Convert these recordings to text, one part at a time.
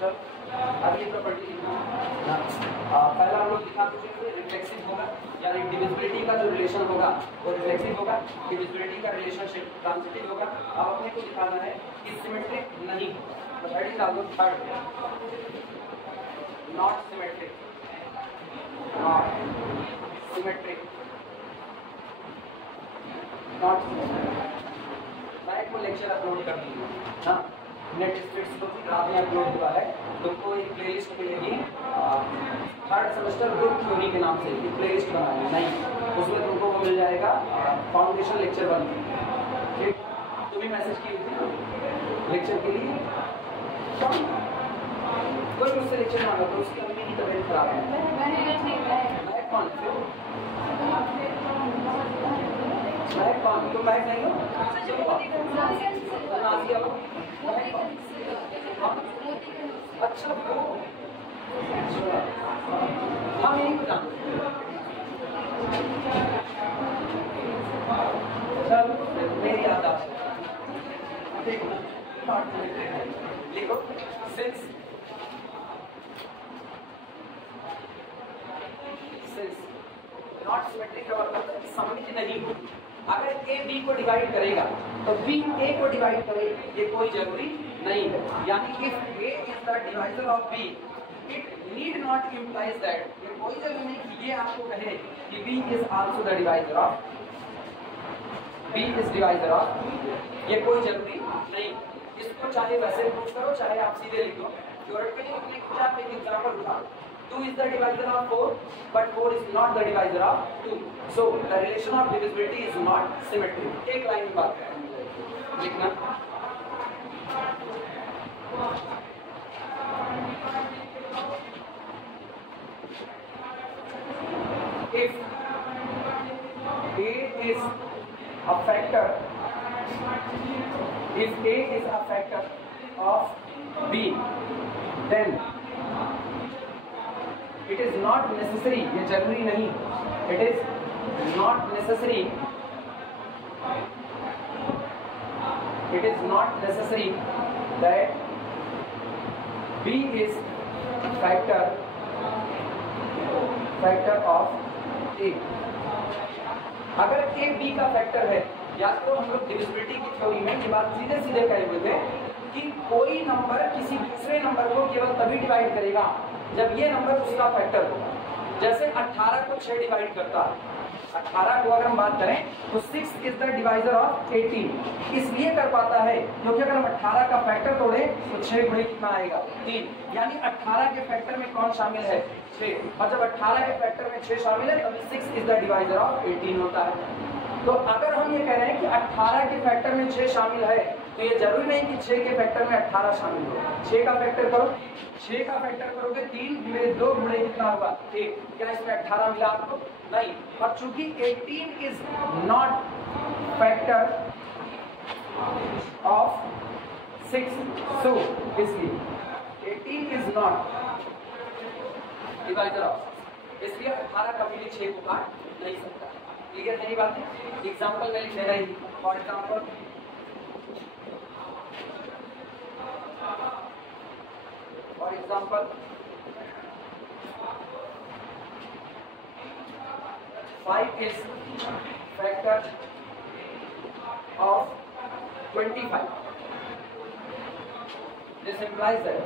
चल अब ये प्रॉपर्टी पहला हम लोग दिखा चुके रिफ्लेक्सिव होगा, यानी डिविजिबिलिटी का जो रिलेशन होगा वो रिफ्लेक्सिव होगा, डिविजिबिलिटी का रिलेशनशिप ट्रांजिटिव होगा। अब अपने को दिखाना है कि सिमेट्रिक नहीं, तो that is also third, not symmetric, not symmetric, not symmetric. मैं एक लेक्चर अपलोड कर दूंगा, हाँ नेट स्पीड्स को आपने अपलोड हुआ है, तुमको एक प्लेलिस्ट मिलेगी थर्ड सेमेस्टर ग्रुप थ्योरी के नाम से, एक प्लेलिस्ट बनानी नहीं, उसमें तुमको वो मिल जाएगा फाउंडेशन लेक्चर 1, ठीक। तुम्हें मैसेज की थी लेक्चर के लिए, कोई मुझसे लेक्चर मांगा तो उसकी अम्मी की तबीयत खराब है, मैं कौन तो मैं नहीं हूँ, अच्छा वो हम यही को जानते चल मेरी यादाश्त ठीक लिखो सिंस नॉट सिमेट्रिक का मतलब सममित नहीं। अगर ए बी को डिवाइड करेगा तो बी ए को डिवाइड करे, ये कोई जरूरी नहीं है। यानी if A is the divisor of B, it need not implies that, ये कोई जरूरी नहीं कि ये आपको कहे कि B is also the divisor of, B is divisor of, ये कोई जरूरी नहीं। इसको चाहे वैसे प्रूव करो, चाहे आप सीधे लिख लो, थ्योरेटिकली लिखने की चाहे एक एग्जांपल उठाओ, 2 is the divisor of 4, but 4 is not the divisor of 2. So the relation of divisibility is not symmetric. एक लाइन में बात करें लिखना, if A is a factor, if A is a factor of B, then it is not necessary, ये जरूरी नहीं, it is not necessary, it is not necessary that B is factor of A। अगर A B का factor है, या तो हम लोग डिविजिबिलिटी की थ्योरी में ये बात सीधे सीधे कहे हुए थे कि कोई नंबर किसी दूसरे नंबर को केवल तभी डिवाइड करेगा जब ये नंबर उसका फैक्टर होगा। जैसे 18 को 6 डिवाइड करता है, 18 को अगर हम बात करें तो 6 इज द डिवाइजर ऑफ 18, इसलिए कर पाता है क्योंकि अगर हम 18 का फैक्टर तोड़े तो 6 गुणे कितना आएगा 3, यानी 18 के फैक्टर में कौन शामिल है 6, और जब 18 के फैक्टर में 6 शामिल है तभी 6 इज द डिवाइजर ऑफ 18 होता है। तो अगर हम ये कह रहे हैं कि 18 के फैक्टर में 6 शामिल है, तो ये जरूरी नहीं कि 6 के फैक्टर में 18 शामिल हो। 6 का फैक्टर करो, 6 का फैक्टर करोगे 3 मेरे 2 गुणे कितना होगा 1, क्या इसमें 18 मिला आपको नहीं। और चूंकि 18 इज नॉट फैक्टर ऑफ 6, सो इसलिए 18 इज नॉट डिवाइजर ऑफ, इसलिए 18 कभी भी 6 को काट नहीं सकता। क्लियर है ये बात है? एग्जाम्पल में लिख रहा है, for example five is factor of 25, this implies that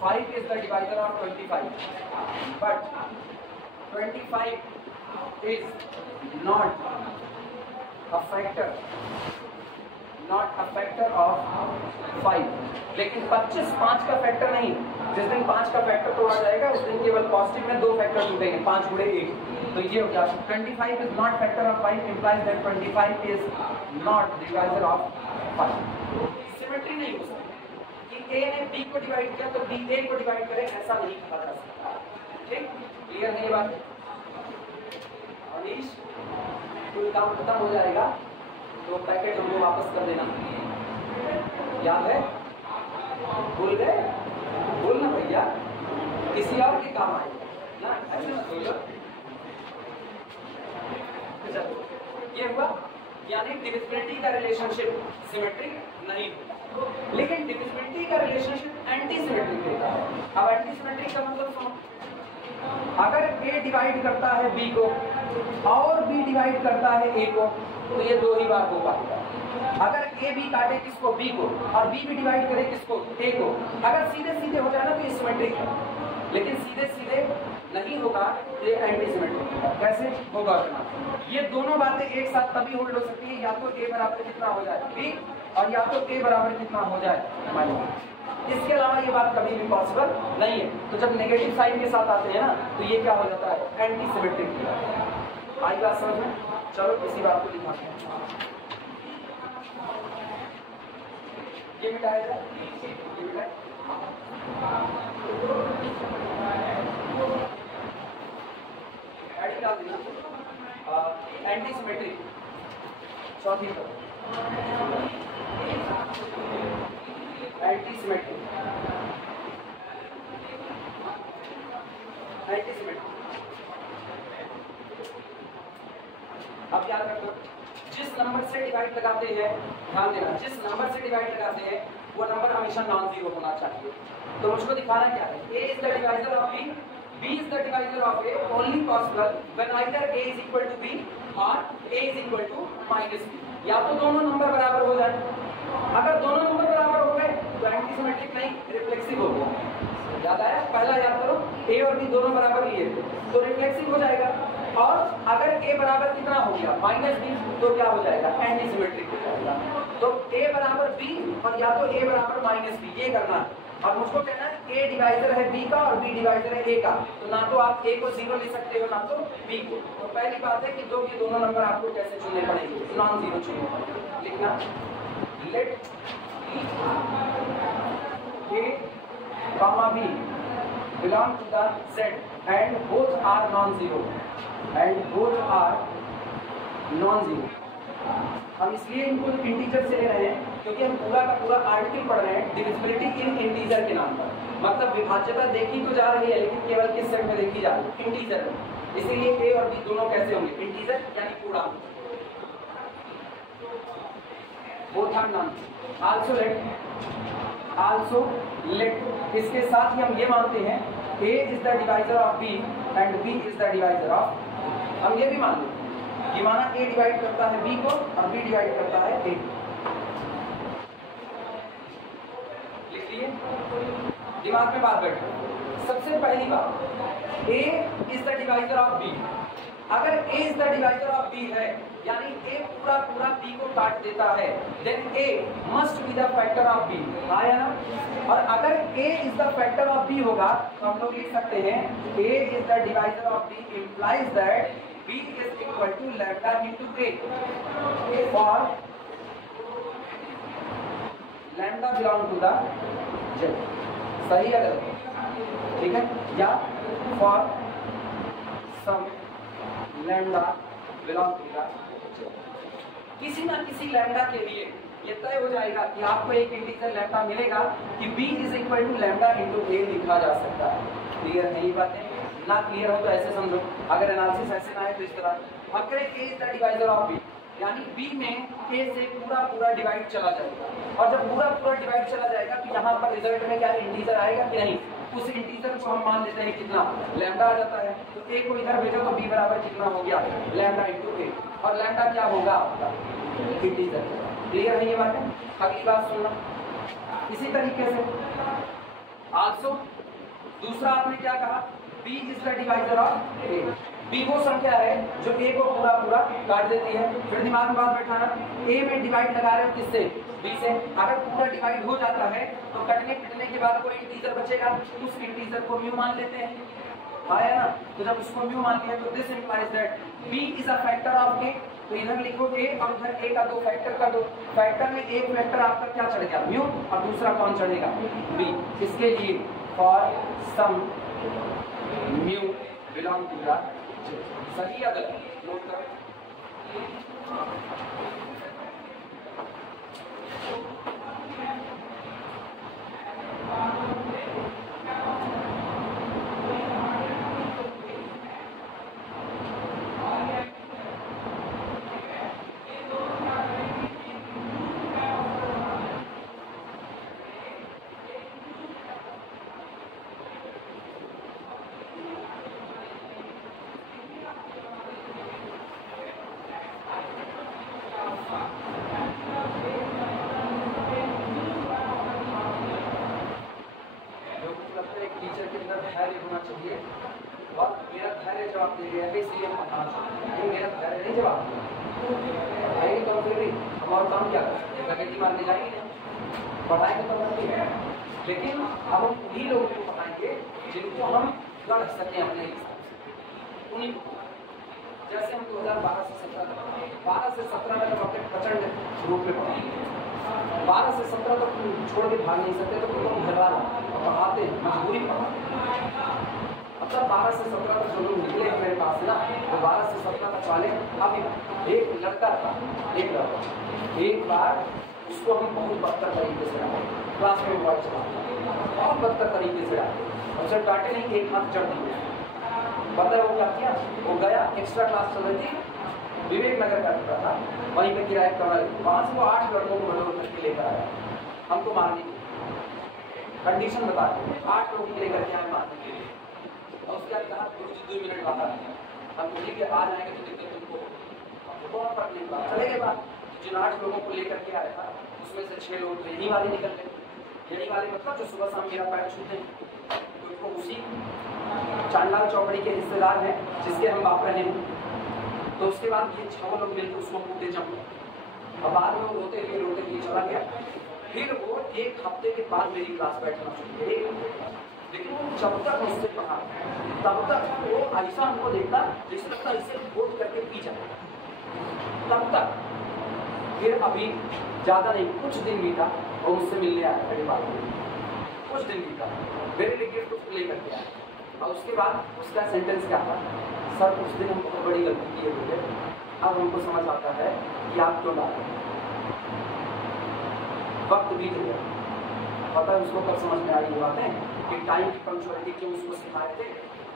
5 is the divisor of 25, but 25 is not a factor of 5, लेकिन 25 5 का फैक्टर नहीं। जिस दिन 5 का फैक्टर तोड़ा जाएगा उस दिन केवल पॉजिटिव में 2 फैक्टर टूटेंगे, 5 गुणे 1, तो ये हो गया 25 is not factor of 5, implies that 25 is not divisor of 5। Symmetry नहीं हो सकती कि A ने B को डिवाइड किया तो B A को डिवाइड करे, ऐसा नहीं कहा जा सकता। ठीक, क्लियर है ये बात? अनीश, कोई काम खत्म हो जाएगा तो पैकेट हमको वापस कर देना, याद है? भूल गए? बोलना भैया, किसी और के काम आएगा ना, ऐसे मत बोलो। ये हुआ, यानी डिविजिबिलिटी का रिलेशनशिप सिमेट्रिक नहीं होता, लेकिन डिविजिबिलिटी का रिलेशनशिप एंटी सिमेट्रिक होता है। अगर ए डिवाइड करता है बी को और बी डिवाइड करता है ए को, तो ये दो ही बार हो पाएगा। अगर ए बी काटे किसको, बी को, और बी भी डिवाइड करे किसको, ए को, अगर सीधे सीधे हो जाए ना तो ये सिमेट्रिक है, लेकिन सीधे सीधे नहीं होगा तो ये एंटी सिमेट्रिक होगा। कैसे होगा? ये दोनों बातें एक साथ तभी होल्ड हो सकती है, या तो ए बराबर कितना हो जाए बी, और या तो ए बराबर कितना हो जाए माइनस। इसके अलावा ये बात कभी भी पॉसिबल नहीं है। तो जब नेगेटिव साइन के साथ आते हैं ना तो ये क्या हो जाता है, एंटी सिमेट्रिक। आई बात समझ में? चलो इसी बात को लिखा ये मिटाया जाए, ये मिटाए डाल देना एंटी सिमेट्रिक चौथी पर एंटी सिमेट्रिक एंटी सिमेट्रिक। अब क्या करते हो, जिस नंबर से डिवाइड लगाते हैं, ध्यान देना, जिस नंबर से डिवाइड लगाते हैं वो नंबर हमेशा नॉन जीरो होना चाहिए। तो मुझको दिखाना क्या है, a is the divisor of b, b is the divisor of a, only possible when either a is equal to b or a is equal to minus b। या तो दोनों नंबर बराबर हो जाए, अगर दोनों नंबर बराबर हो गए तो एंटी सिमेट्रिक नहीं, रिफ्लेक्सिव होगा। याद आया? पहला याद करो, a और b दोनों बराबर लिए तो रिफ्लेक्सिव हो जाएगा, और अगर a बराबर कितना हो गया माइनस b तो क्या हो जाएगा, एंटी सिमेट्रिक हो जाएगा। तो a बराबर b और या तो a बराबर माइनस b, ये करना है। और मुझको कहना है a डिवाइजर है b का और b डिवाइजर है a का, तो ना तो आप a को जीरो ले सकते हो ना तो b को। तो पहली बात है कि ये दोनों नंबर आपको कैसे चुनने पड़ेंगे, नॉन जीरो चुनने पड़ेंगे। लिखना, late a comma b belong to the z and both are non-zero and both are non-zero। हम इसलिए इनको इंटीजर से ले रहे हैं क्योंकि हम पूरा का पूरा आर्टिकल पढ़ रहे हैं डिविजिबिलिटी इन इंटीजर के नाम पर। मतलब विभाज्यता देखी तो जा रही है लेकिन केवल किस सेट में देखी जा रही है, इंटीजर में। इसीलिए ए और बी दोनों कैसे होंगे, इंटीजर यानी पूर्णांक। Both are non. Also let इसके साथ ही हम ये मानते हैं a is the divisor of b and b is the divisor of, हम ये भी मान लेते हैं, ये माना a डिवाइड करता है b को और b डिवाइड करता है a। लिख लिए, दिमाग में बात बैठे। सबसे पहली बात, a is the divisor of b। अगर a is the divisor of b है यानी a पूरा पूरा b को काट देता है, then a must be the factor of b। आया ना? और अगर a is the factor of b होगा तो हम लोग लिख सकते हैं a is the divisor of b implies that b is equal to lambda into a for lambda belong to the z। सही है, ठीक है? या for some lambda belong to the z, किसी ना किसी लैम्डा के लिए ये तय हो जाएगा कि आपको एक इंटीजर लैम्डा मिलेगा कि b is equal to lambda into a लिखा जा सकता है। क्लियर है ये बातें? ना क्लियर हो तो ऐसे समझो, अगर एनालिसिस ऐसे ना है तो इस तरह। अगर a is the divisor of b यानी b में a से पूरा पूरा डिवाइड चला जाएगा, और जब पूरा पूरा डिवाइड चला जाएगा तो यहाँ पर रिजल्ट में क्या इंटीजर आएगा कि नहीं, उस इंटीजर को हम मान लेते हैं कितना, लैम्डा आ जाता है। तो a को इधर भेजो तो b बराबर कितना हो गया, लैम्डा इंटू a, और लैम्डा क्या होगा आपका, इंटीजर। क्लियर है ये बात? अगली बात सुनना, इसी तरीके से आल्सो दूसरा आपने क्या कहा, b is the divisor of a। b वो संख्या है जो a को पूरा पूरा काट देती है। फिर दिमाग में बात बैठाना, a में डिवाइड लगा रहे हो किससे, b से। अगर पूरा डिवाइड हो जाता है तो कटने पिटने के बाद कोई इंटीजर बचेगा, उस इंटीजर को म्यू मान लेते हैं। आया ना? तो जब उसको म्यू मान लिया तो this implies that b is a factor of a। तो इधर लिखो a और उधर a का दो फैक्टर कर दो। फैक्टर में एक फैक्टर आपका क्या चढ़ गया, म्यू, और दूसरा कौन चढ़ेगा, b। इसके लिए for some mu belong to the, सही है गलत, नोट करो। चाहिए और मेरा धैर्य जवाब दे रहा है, इसलिए हम पढ़ाना चाहिए। मेरा धैर्य नहीं जवाब पढ़ाएंगे तो फिर भी हम और काम क्या कर सकते हैं, गगेती मारने जाएंगे नहीं, पढ़ाएंगे तो करती है। लेकिन अब हम उन्हीं लोगों को पढ़ाएंगे जिनको हम लड़ सकते हैं अपने हिसाब से, उन्हीं को। जैसे हम 2012 से 17 तक अपने प्रचंड रूप में पढ़ाएंगे, 12 से 17 तक छोड़ के भाग नहीं सकते, तो लोग घर वाला पढ़ाते हैं, मजबूरी पढ़ाते। अब तक 12 से 17 तक जो लोग निकले हैं मेरे पास ना, वो 12 से 17 तक वाले, अभी एक लड़का था, एक बार उसको हम बहुत बदतर तरीके से डाले, क्लास में मोबाइल चलाते बहुत बदतर तरीके से डाले, और जब डांटे नहीं एक हाथ चढ़ दिया। पता है वो क्या किया, वो गया, एक्स्ट्रा क्लास चल रही थी, विवेक नगर का टुकड़ा था, वहीं पे किराए कमरा, वहां से वो 8 लड़कों को बदौलत करके लेकर आया हमको मारने की कंडीशन बता के, 8 लोगों को लेकर के आए मारने के लिए। और उसके बाद कहा गुरुजी 2 मिनट बाहर, हम बोले कि आ जाएंगे तो दिक्कत तुमको बहुत फर्क नहीं पड़ा, चले गए बात। जिन 8 लोगों को लेकर के आया था उसमें से 6 लोग रेहड़ी वाले निकल गए। रेहड़ी वाले मतलब जो सुबह शाम मेरा पैर छूते हैं, तो उसी चांदलाल चौकड़ी के रिश्तेदार हैं जिसके हम बाप रहे हैं। तो उसके बाद ये 6 लोग मिलकर उसको कूटे जम, और बाद में वो रोते हुए चला गया। फिर वो 1 हफ्ते के बाद मेरी क्लास बैठना शुरू की, लेकिन जब तक मुझसे पढ़ा तब तक वो ऐसा हमको देखता जिस तक इसे वोट करके पी जाए, तब तक। फिर अभी ज़्यादा नहीं, कुछ दिन बीता और मुझसे मिलने आया मेरे बात में, कुछ दिन बीता मेरे लिए गिफ्ट कुछ ले करके आया। और उसके बाद उसका सेंटेंस क्या था, सर उस दिन हम बहुत बड़ी गलती किए हुए, अब हमको समझ आता है कि आप क्यों डाले, वक्त बीत गया। पता है उसको कब समझ में आई बातें कि टाइम की पंक्चुअलिटी क्यों उसको सिखाए थे,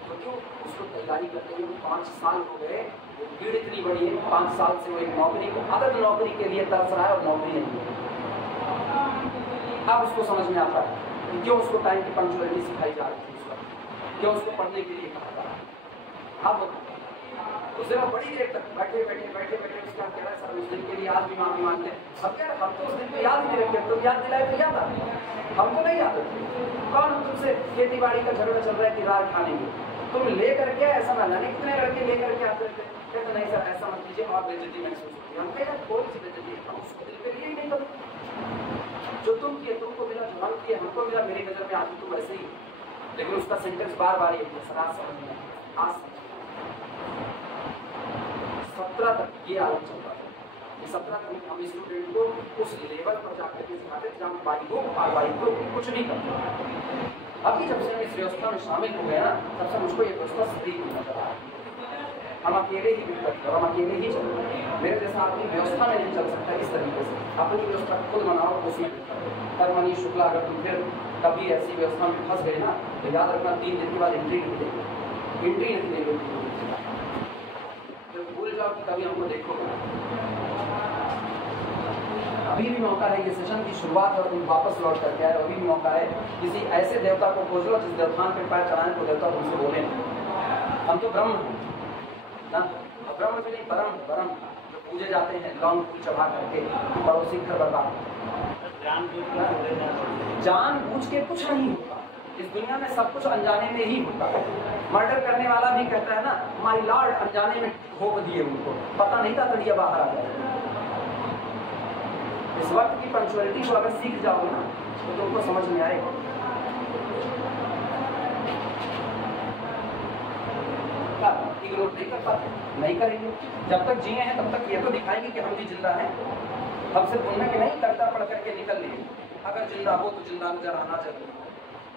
तो क्यों उसको तैयारी करते हुए 5 साल हो गए, भीड़ इतनी बड़ी है, 5 साल से वो एक नौकरी को, अदर नौकरी के लिए तरस रहा है और नौकरी नहीं है। अब उसको समझ में आता है कि क्यों उसको टाइम की पंक्चुअलिटी सिखाई जा रही थी, उसका क्यों उसको पढ़ने के लिए कहा था। अब उस दिन बड़ी देर तक बैठे उसका कह रहा है सर उस दिन के लिए आज भी माफी मांगते हैं। अब यार हम तो उस दिन को याद नहीं रखते, तुम याद दिलाए तो याद आ, हमको नहीं याद रखते। कौन हम तुमसे खेती बाड़ी का झगड़ा चल रहा है कि रात खानेंगे, तुम ले करके ऐसा ना जाने कितने लड़के ले करके आते थे, कहते नहीं सर ऐसा मत कीजिए और बेइज्जती महसूस होती है। हम कह कोई सी बेइज्जती, हम उसको दिल पे लिए ही नहीं करो, जो तुम किए तुमको मिला, जो हम किए हमको मिला, मेरी नजर में आज तुम वैसे ही। लेकिन उसका सेंटेंस बार बार ये सर आज समझ में आज 17 तक ये आलम चल रहा है। 17 तक हम स्टूडेंट को उस लेवल पर जाकर के सिखाते थे जहाँ बाई को कुछ नहीं करता। अभी जब से हम इस व्यवस्था में शामिल हो गए ना, तब से मुझको ये व्यवस्था सही नहीं नजर आ रही। हम अकेले ही मिल करते और हम अकेले ही चल रहे हैं। मेरे जैसा आदमी व्यवस्था में नहीं चल सकता इस तरीके से। अपनी व्यवस्था खुद बनाओ, उसमें कर्मणि शुक्ला। अगर तुम फिर कभी ऐसी व्यवस्था में फंस गए ना, तो याद रखना 3 दिन के बाद एंट्री नहीं देगी। भूल जाओ कि कभी हमको देखोगे। अभी भी मौका है, ये सेशन की शुरुआत और तुम वापस लौट करके आए, अभी भी मौका है। किसी ऐसे देवता को खोज लो जिस देवतान पे पैर चढ़ाने को देवता तुमसे बोले हम तो ब्रह्म हैं ना, ब्रह्म से नहीं परम जो पूजे जाते हैं लौंग फूल चढ़ा करके पड़ोसी घर बता। जान बूझ के कुछ नहीं होता इस दुनिया में, सब कुछ अनजाने में ही होता है। मर्डर करने वाला भी कहता है ना माय लॉर्ड, अनजाने में घोप दिए, उनको पता नहीं था तड़िया बाहर आ जाए। इस वक्त की पंक्चुअलिटी को अगर सीख जाओगे ना तो तुमको समझ में आएगा। इग्नोर नहीं कर पाते, नहीं करेंगे। जब तक जिए हैं तब तक ये तो दिखाएंगे कि हम भी जिंदा हैं। हम सिर्फ उनमें के नहीं करता पढ़ करके निकल लिए, अगर जिंदा हो तो जिंदा नजर आना चाहिए।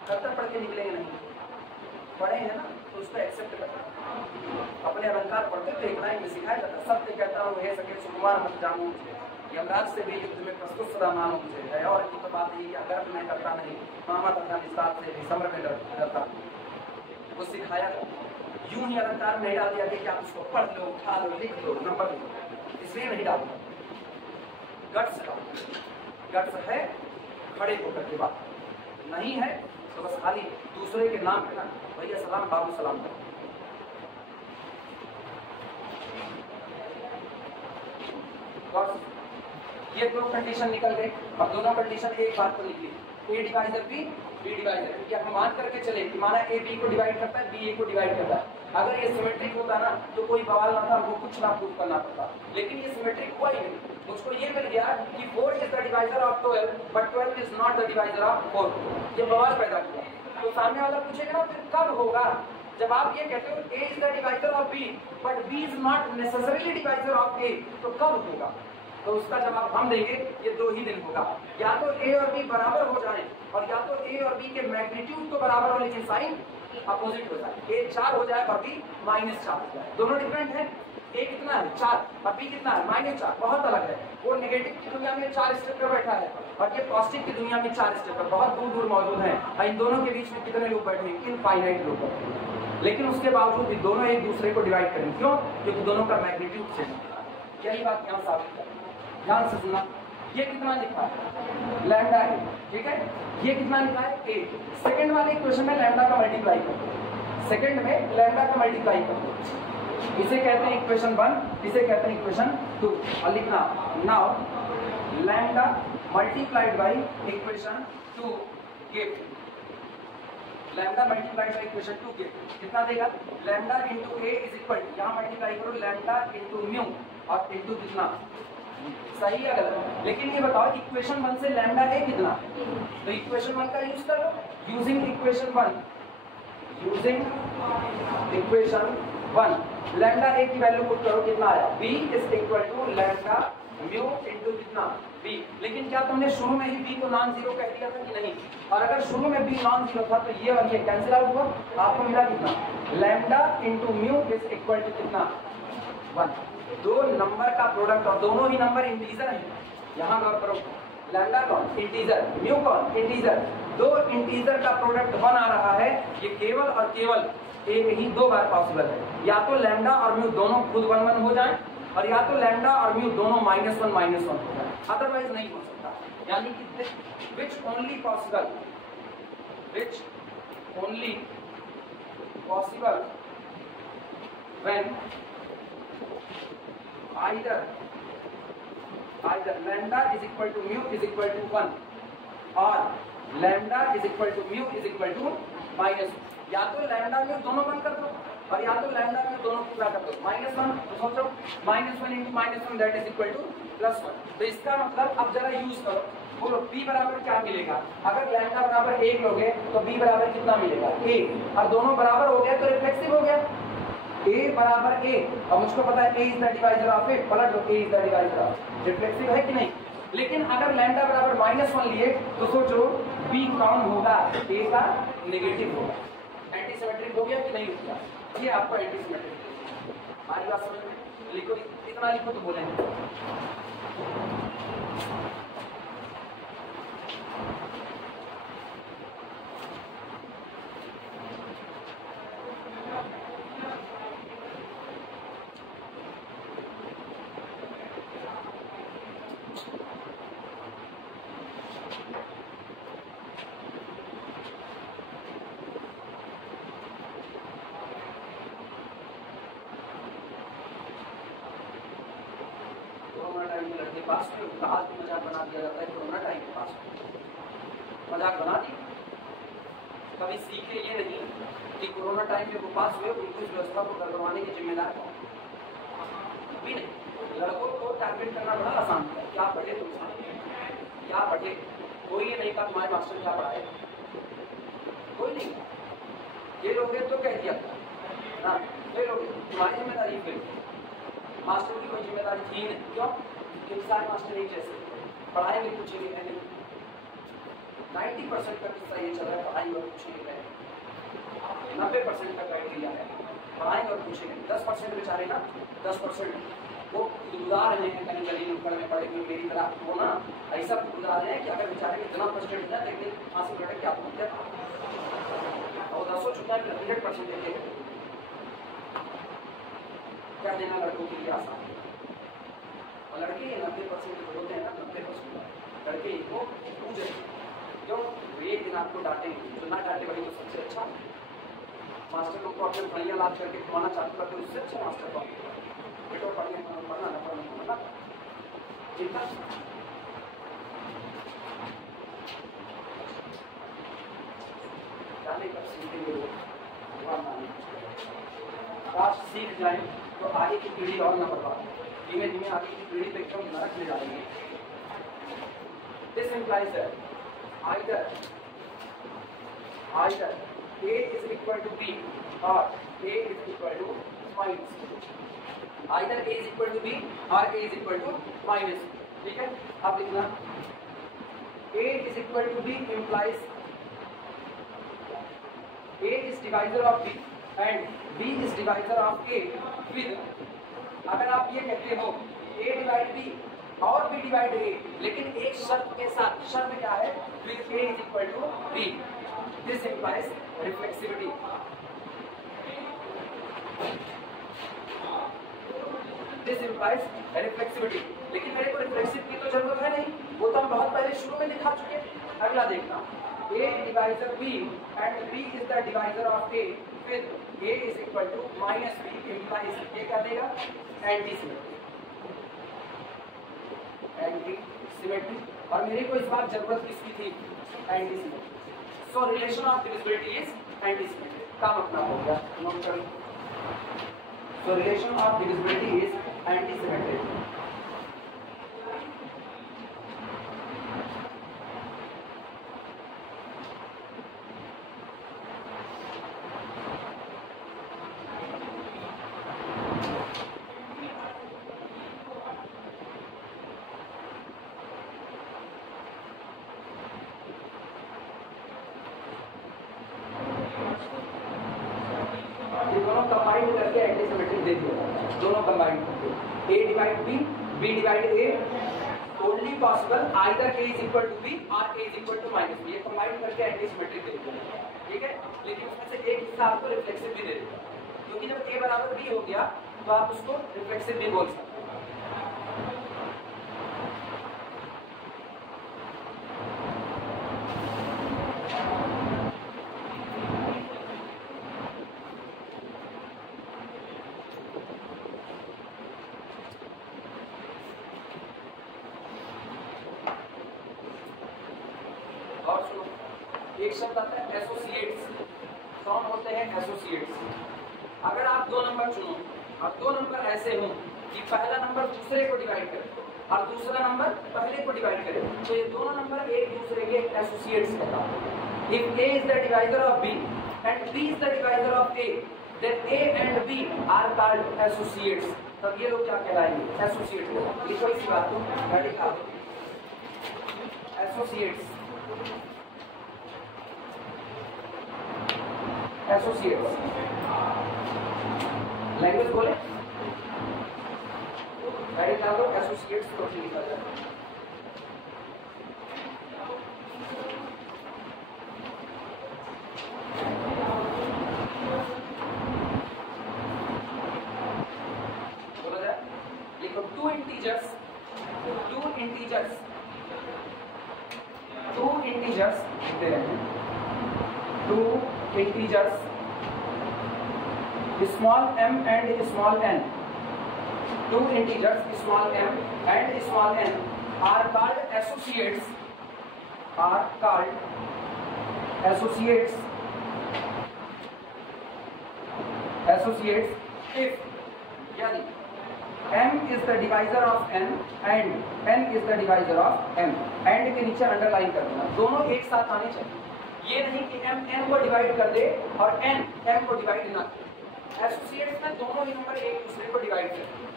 करता पढ़ के निकलेंगे नहीं, पढ़े हैं ना तो उसको एक्सेप्ट करना। अपने अलंकार पढ़ते थे, एक लाइन में सिखाया जाता, सत्य कहता हूँ हे सके सुकुमार मत जानू मुझे, यमराज से भी युद्ध में प्रस्तुत सदा मानो मुझे। है और की तो बात यही, गर्व मैं करता नहीं, मामा तथा निस्तार से भी सम्र में डरता। वो सिखाया यूं ही अलंकार नहीं डाल दिया कि आप उसको पढ़ लो, उठा लो, लिख लो, नंबर लो, इसलिए नहीं डालता। गट्स है खड़े होकर के बात, नहीं है तो बस खाली दूसरे के नाम है ना, भैया सलाम बाबू सलाम कर। ये 2 कंडीशन निकल गई और दोनों कंडीशन एक बात पर निकली A divisor B, B divisor B. हम मान करके चले कि माना ए बी को डिवाइड करता है, बी ए को डिवाइड करता है। अगर ये सिमेट्रिक होता ना तो कोई बवाल ना था, हमको कुछ ना प्रूव करना पड़ता, लेकिन ये सिमेट्रिक हुआ ही नहीं। मुझको ये मिल गया कि 4 is the divisor of 12 but 12 is not the divisor of 4। ये बवाल पैदा किया। तो सामने वाला पूछेगा ना फिर कब होगा, जब आप ये कहते हो a is the divisor of b but b is not necessarily divisor of a, तो कब होगा? तो उसका जवाब हम देंगे, ये 2 ही दिन होगा। या तो a और b बराबर हो जाए और या तो a और b के मैग्नीट्यूड तो बराबर हो लेकिन साइन अपोजिट हो जाए। a 4 हो जाए और b -4 हो जाए। दोनों डिफरेंट है। a कितना है 4 और b कितना है -4, बहुत अलग है। वो नेगेटिव की दुनिया में 4 स्टेप पर बैठा है और ये पॉजिटिव की दुनिया में 4 स्टेप पर बहुत दूर दूर मौजूद है। और इन दोनों के बीच में कितने लोग बैठे हैं? इनफाइनाइट लोग बैठे हैं। लेकिन उसके बावजूद भी दोनों एक दूसरे को डिवाइड करें। क्यों? क्योंकि दोनों का मैग्नीट्यूड सेम है। यही बात यहाँ साबित है। ध्यान से सुनना। ये कितना लिखा है? लैम्डा है, ठीक है। ये कितना लिखा है? 8। सेकंड वाले इक्वेशन में लैम्डा का मल्टीप्लाई करो, सेकंड में लैम्डा का मल्टीप्लाई करो। इसे कहते हैं इक्वेशन 1, इसे कहते हैं इक्वेशन 2। और लिखना now lambda multiplied by equation 2 give lambda multiplied by equation 2 give कितना देगा? Lambda into a is equal to, यहां मल्टीप्लाई करो लैम्डा इनटू म्यू और इनटू कितना, सही है गलत? लेकिन ये बताओ इक्वेशन 1 से लैम्डा a कितना है? तो इक्वेशन 1 का यूज करो। Using equation 1, using equation 1 lambda a की वैल्यू पुट करो, कितना आया? b is equal to lambda mu into कितना b। लेकिन क्या तुमने शुरू में ही b को नॉन जीरो कह दिया था कि नहीं? और अगर शुरू में b नॉन जीरो था तो ये और ये कैंसिल आउट हुआ, आपको मिला कितना? Lambda into mu is equal to कितना? 1। दो नंबर का प्रोडक्ट और दोनों ही नंबर इंटीजर हैं। यहां गौर करो, लैम्डा कौन? इंटीजर, म्यू कौन? इंटीजर। दो इंटीजर का प्रोडक्ट 1 आ रहा है, ये केवल और केवल एक ही 2 बार पॉसिबल है। या तो लैम्डा और म्यू दोनों खुद 1 1 हो जाए और या तो लैम्डा और म्यू दोनों -1 -1 हो जाए, अदरवाइज नहीं हो सकता। यानी कि which only possible when either lambda is equal to mu is equal to 1 or lambda is equal to mu is equal to -1। या तो लैम्डा म्यू दोनों बंद कर दो और या तो लैम्डा म्यू दोनों पूरा कर दो। -1 तो सोचो -1 into -1 that is equal to +1। तो इसका मतलब अब जरा यूज करो, बोलो b बराबर क्या मिलेगा? अगर लैम्डा बराबर 1 लोगे तो b बराबर कितना मिलेगा? 1। और दोनों बराबर हो गया तो रिफ्लेक्सिव हो गया, a बराबर a। और मुझको पता है a is the divisor of a, पलट दो a is the divisor of. Reflexive है कि नहीं? लेकिन अगर लैम्डा बराबर -1 लिए तो सोचो b कौन होगा? a का नेगेटिव होगा। एंटीसिमेट्रिक हो गया कि नहीं हो गया? ये आपको एंटीसिमेट्रिक हमारी बात समझ में? लिखो, इतना लिखो तो बोलेंगे। लड़के पास में आज भी मजाक बना दिया जाता है, कोरोना टाइम के पास मजाक बना दी। कभी सीखे ये नहीं कि कोरोना टाइम में वो पास हुए, उनको इस व्यवस्था को करवाने की जिम्मेदार कौन? भी नहीं। लड़कों को टारगेट करना बड़ा आसान है। क्या पढ़े तुम साथ, क्या पढ़े? कोई ये नहीं कहा तुम्हारे मास्टर क्या पढ़ाए, कोई नहीं। ये लोग तो कह दिया ना, ये लोग तुम्हारी जिम्मेदारी फिर मास्टर की कोई जिम्मेदारी थी नहीं। क्यों? क्योंकि सारे मास्टर एक जैसे पढ़ाएंगे पूछेंगे है नहीं। 90% का किस्सा ये चल रहा है, पढ़ाएंगे और पूछेंगे। 90% का क्राइटेरिया है पढ़ाएंगे और पूछेंगे। 10% बेचारे ना, 10% वो गुजार रहे हैं कहीं गली नुक्कड़ में पढ़े हुए मेरी तरह, वो ना ऐसा गुजार रहे हैं कि अगर बेचारे इतना फ्रस्ट्रेट हो जाए लेकिन फांसी लड़के क्या बोलते हैं और 10 चुका है 100% देते हैं। क्या देना लड़कों के लिए आसान है? और लड़के 90% होते हैं ना, 90% लड़के इनको पूछ रहे क्यों? एक दिन आपको डांटेंगे, जो ना डांटे वही तो सबसे अच्छा मास्टर लोग को अपने बढ़िया लाभ करके घुमाना चाहते करते उससे अच्छा मास्टर को बेटो पढ़ने पढ़ना न पढ़ना चिंता। बनाने का सीखेंगे लोग, काश सीख जाए तो आगे की पीढ़ी और न बर्बाद, धीमे धीमे आगे की पीढ़ी पे एकदम नरक में डालेंगे। This implies that either A is equal to B or A is equal to minus B. Either A is equal to B or A is equal to minus B. ठीक है, अब लिखना A is equal to B implies A is divisor of B and B is divisor of A with, अगर आप ये कहते हो A divide B और B divide A, लेकिन एक शर्त के साथ, शर्त क्या है, with A is equal to B. This implies reflexivity. This implies reflexivity. लेकिन मेरे को रिफ्लेक्सिव की तो जरूरत है नहीं, वो तो हम बहुत पहले शुरू में दिखा चुके। अगला देखना A divisor B and B is the divisor of A with A is equal to minus B implies, ये क्या देगा, एंटी और मेरे को इस बार जरूरत किसकी थी, anti. So relation of divisibility is anti symmetric, काम अपना हो गया, नोट करो। So relation of divisibility is anti symmetric. Combined करके एंटी सिमेट्रिक दे दिया, दोनों कंबाइंड करके A divide B, B divide A, only possible either A is equal to B और A is equal to minus B, ये combined करके anti symmetric दे दिया, ठीक है। लेकिन उसमें से एक हिस्सा आपको रिफ्लेक्सिव भी दे देगा, क्योंकि जब A बराबर B हो गया तो आप उसको रिफ्लेक्सिव भी बोल सकते हैं। एक शब्द आता है एसोसिएट्स, कौन होते हैं एसोसिएट्स। अगर आप दो नंबर चुनो और दो नंबर ऐसे हों कि पहला नंबर दूसरे को डिवाइड करे और दूसरा नंबर पहले को डिवाइड करे, तो ये दोनों नंबर एक दूसरे के एसोसिएट्स कहलाते हैं। If A is the divisor of B and B is the divisor of A, then A and B are called associates। तब ये लोग क्या कहलाएंगे, एसोसिएट्स। ये थोड़ी सी बात तो एसोसिएट्स, एसोसिएट्स लैंग्वेज बोले राइट डालो, एसोसिएट्स तो लिखा जाए। बोला जाए, लिखो टू इंटीजर्स लिखते हैं, to integers small m and small n, two integers small m and small n are called associates if यानी m is the divisor of n and n is the divisor of m, and के नीचे underline कर देना, दोनों एक साथ आने चाहिए, ये नहीं कि m n को डिवाइड कर दे और n m को डिवाइड ना करे। एसोसिएट्स में दोनों ही नंबर एक दूसरे को डिवाइड करते हैं।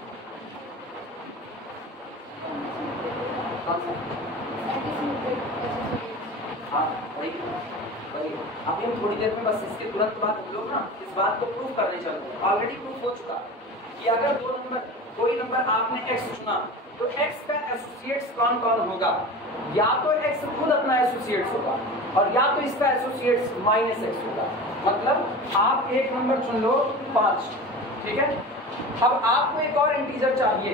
हाँ वही अभी हम थोड़ी देर में बस इसके तुरंत बाद हम लोग ना इस बात को प्रूफ करने चल रहे हैं। ऑलरेडी प्रूफ हो चुका कि अगर दो नंबर, कोई नंबर आपने x चुना तो x का एसोसिएट्स कौन कौन होगा, या तो x खुद अपना एसोसिएट्स होगा और या तो इसका एसोसिएट्स -x होगा। मतलब आप एक नंबर चुन लो 5, ठीक है। अब आपको एक और इंटीजर चाहिए,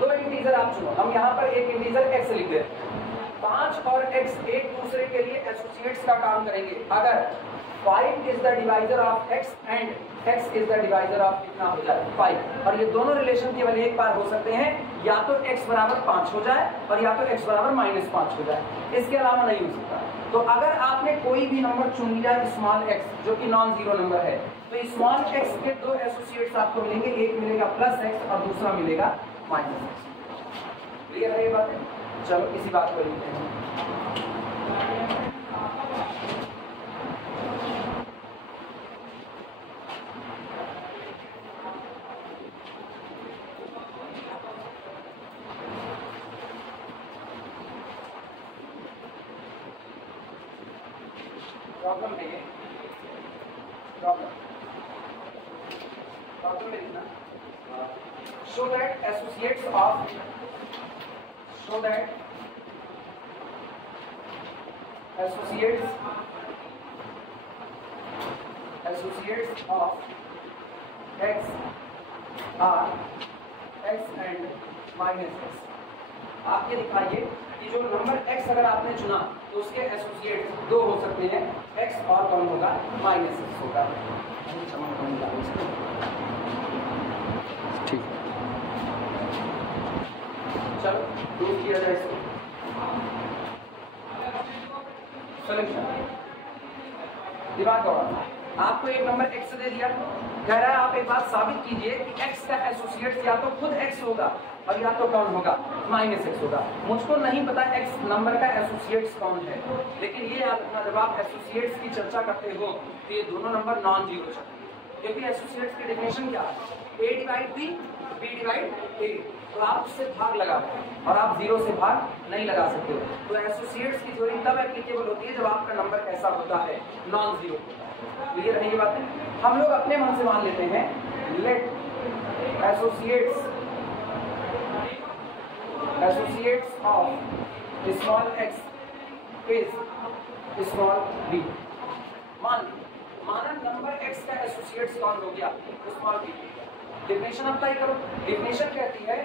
दो इंटीजर आप चुनो, हम यहाँ पर एक इंटीजर x लिख देते हैं। 5 और x एक दूसरे के लिए एसोसिएट्स का काम करेंगे अगर 5 is the divisor of x and x is the divisor of कितना हो जाए 5, और ये दोनों रिलेशन केवल एक बार हो सकते हैं, या तो x बराबर 5 हो जाए और या तो x बराबर -5 हो जाए, इसके अलावा नहीं हो सकता। तो अगर आपने कोई भी नंबर चुन लिया स्मॉल x जो कि नॉन जीरो नंबर है, तो स्मॉल x के दो एसोसिएट्स आपको मिलेंगे, एक मिलेगा प्लस x और दूसरा मिलेगा माइनस x। क्लियर है ये बात? चलो इसी बात को लिखते हैं। प्रॉब्लम है ये, प्रॉब्लम में लिखना, show that associates of x are x and minus x। आप ये दिखाइए कि जो नंबर x अगर आपने चुना तो उसके एसोसिएट्स दो हो सकते हैं, x और कौन होगा, माइनस x होगा। ठीक, चलो प्रूव किया जाए इसको। सॉल्यूशन दिमाग दौड़ाना, आपको एक नंबर x दे दिया, कह रहा है आप एक बात साबित कीजिए कि x का एसोसिएट्स या तो खुद x होगा और या तो कौन होगा, माइनस x होगा। मुझको नहीं पता x नंबर का एसोसिएट्स कौन है, लेकिन ये याद रखना जब आप एसोसिएट्स की चर्चा करते हो तो ये दोनों नंबर नॉन जीरो चाहिए, क्योंकि एसोसिएट्स की डेफिनेशन क्या है, a divide b, b divide a। तो आप उससे भाग लगा और आप जीरो से भाग नहीं लगा सकते हो। तो एसोसिएट्स की थ्योरी तब एप्लीकेबल होती है जब आपका नंबर कैसा होता है, नॉन जीरो होता है। क्लियर है ये बातें? हम लोग अपने मन से मान लेते हैं, let associates of small x is small b। माना नंबर x का एसोसिएट्स कौन हो गया, स्मॉल b। डेफिनेशन अप्लाई करो, डेफिनेशन कहती है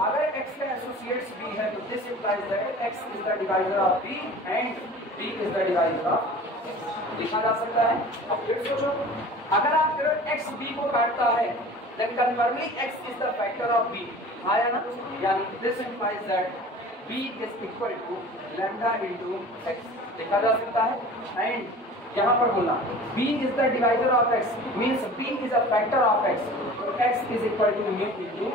अगर x का एसोसिएट्स b है तो this implies that x is the divisor of b and b is the divisor of x। लिखा जा सकता है। अब फिर सोचो, अगर आप करो x b को काटता है then confirmly x is the factor of b, आया ना, यानी this implies that b is equal to lambda into x। लिखा जा सकता है। एंड यहाँ पर बोलना b is the divisor of x means b is a factor of x, तो x is equal to mu into,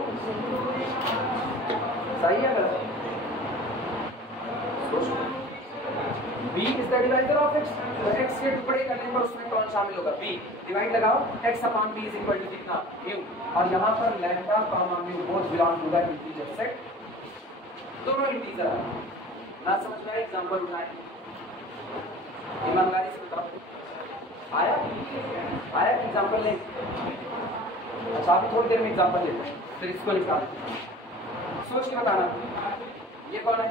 सही है गलत? सोचो, b is the divisor of x, तो x के टुकड़े करने पर उसमें कौन शामिल होगा, b। डिवाइड लगाओ, x upon b is equal to कितना, म्यू। और यहाँ पर lambda comma mu both belong to the integer set, दोनों इंटीजर है ना। समझ में आया? एग्जांपल उठाएं, ईमानदारी से बताओ, आया कि एग्जांपल ले? अच्छा अभी थोड़ी देर में एग्जांपल लेते हैं, फिर इसको निकाल सोच के बताना। ये कौन है,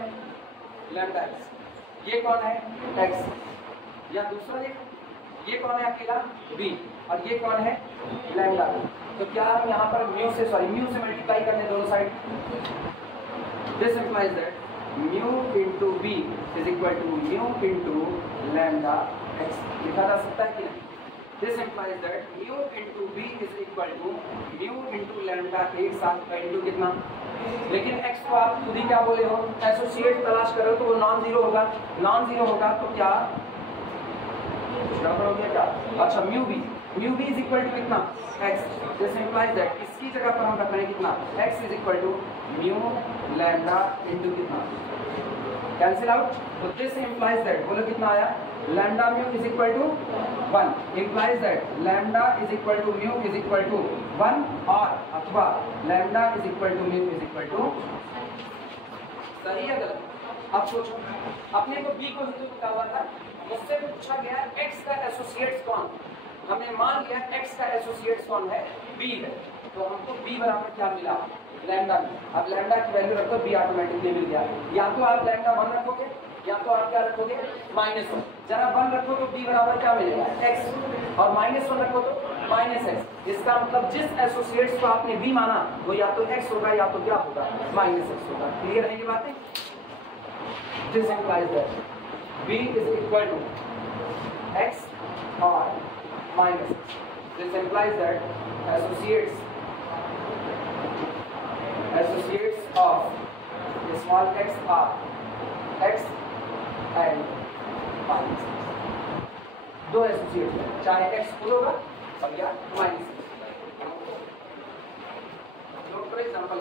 लैम्डा x, ये कौन है x, या दूसरा ये कौन है अकेला b, और ये कौन है लैम्डा। तो क्या हम यहाँ पर म्यू से मल्टीप्लाई करने दोनों side, this implies that mu into b is equal to mu into lambda x। लिखा जा सकता है कि नहीं? This implies that mu into b is equal to mu into lambda एक साथ का इंटू कितना, लेकिन x को आप खुद ही क्या बोले हो, एसोसिएट तलाश करो तो वो नॉन जीरो होगा, नॉन जीरो होगा तो क्या हो गया क्या, अच्छा mu b is equal to कितना, x। दिस इंप्लाइज दैट इसकी जगह पर हम रख रहे हैं कितना, x is equal to mu lambda into कितना, कैंसिल आउट। तो दिस इंप्लाइज दैट, बोलो कितना आया, lambda mu is equal to 1, implies that lambda is equal to mu is equal to 1 और अथवा lambda is equal to mu is equal to, सही है गलत? अब सोचो, अपने को b को हेतु क्या हुआ था, मुझसे पूछा गया x का एसोसिएट्स कौन, हमने मान लिया x का एसोसिएट्स कौन है, b है, तो हमको b बराबर क्या मिला, लैम्डा। अब लैम्डा की वैल्यू रखो, b ऑटोमेटिकली मिल गया। या तो आप लैम्डा 1 रखोगे या तो आप क्या रखोगे, -1। जरा 1 रखो तो b बराबर क्या मिलेगा, x, और -1 रखो तो -x। इसका मतलब जिस एसोसिएट्स को आपने b माना वो या तो x होगा या तो क्या होगा, -x होगा। क्लियर है ये बातें? This implies that b is equal to x और -x। This implies that associates of small x are x and minus दो एसोसिएट है, चाहे एक्स खुद होगा और या माइनस फॉर एग्जाम्पल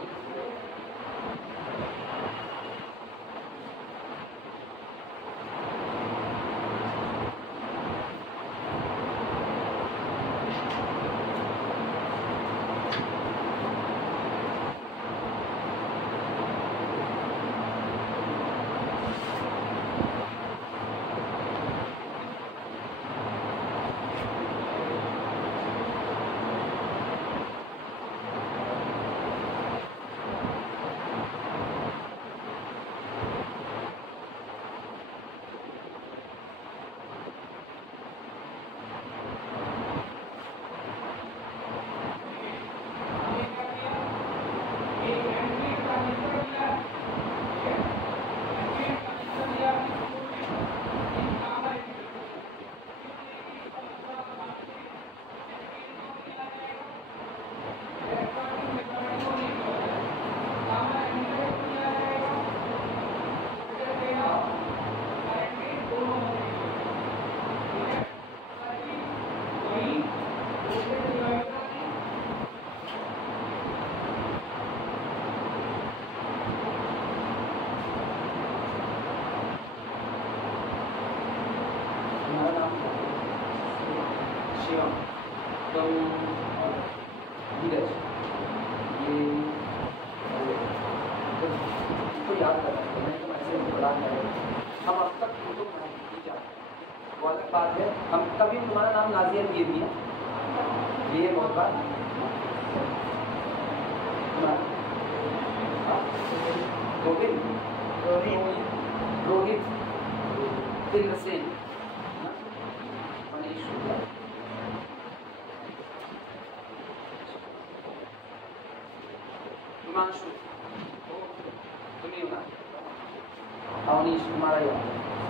अवनीश तुम्हारा ही,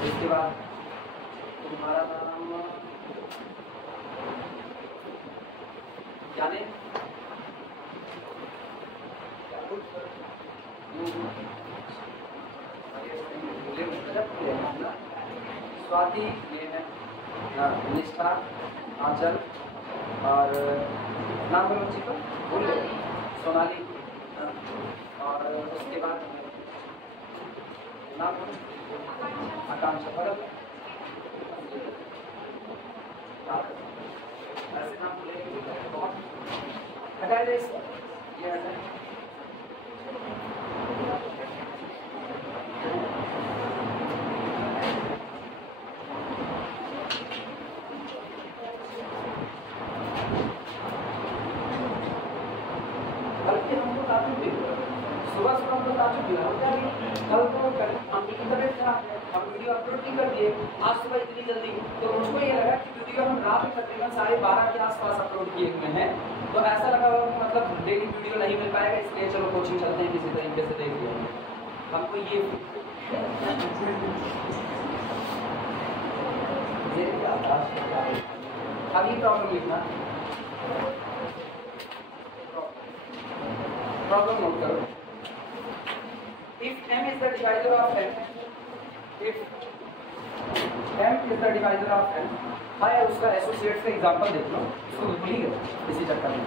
इसके बाद तुम्हारा नाम जाने स्वाति, ये है निष्ठा, आंचल और नाम बोलो बच्ची को, बोल ले सोनाली, और उसके बाद नाम आकांक्षा, बराबर ऐसे नाम बोले हटाए दे ये हटाए। बल्कि हमको काफी सुबह सुबह हमको काफी बिगड़ा होता है। कल को मम्मी की तबीयत खराब है, हम वीडियो अपलोड नहीं कर दिए आज सुबह इतनी जल्दी, तो मुझको ये लगा कि वीडियो हम रात में तकरीबन 12:30 के आसपास अपलोड किए हुए हैं, तो ऐसा लगा मतलब डेली वीडियो नहीं मिल पाएगा, इसलिए चलो कोचिंग चलते हैं किसी तरीके से देख लिया। हमको ये अभी प्रॉब्लम लिखना, प्रॉब्लम नोट करो। If m is the divisor of n, if m is the divisor of n, हाँ यार उसका एसोसिएट्स का एग्जांपल देख लो, इसको भूल ही गए इसी चक्कर में।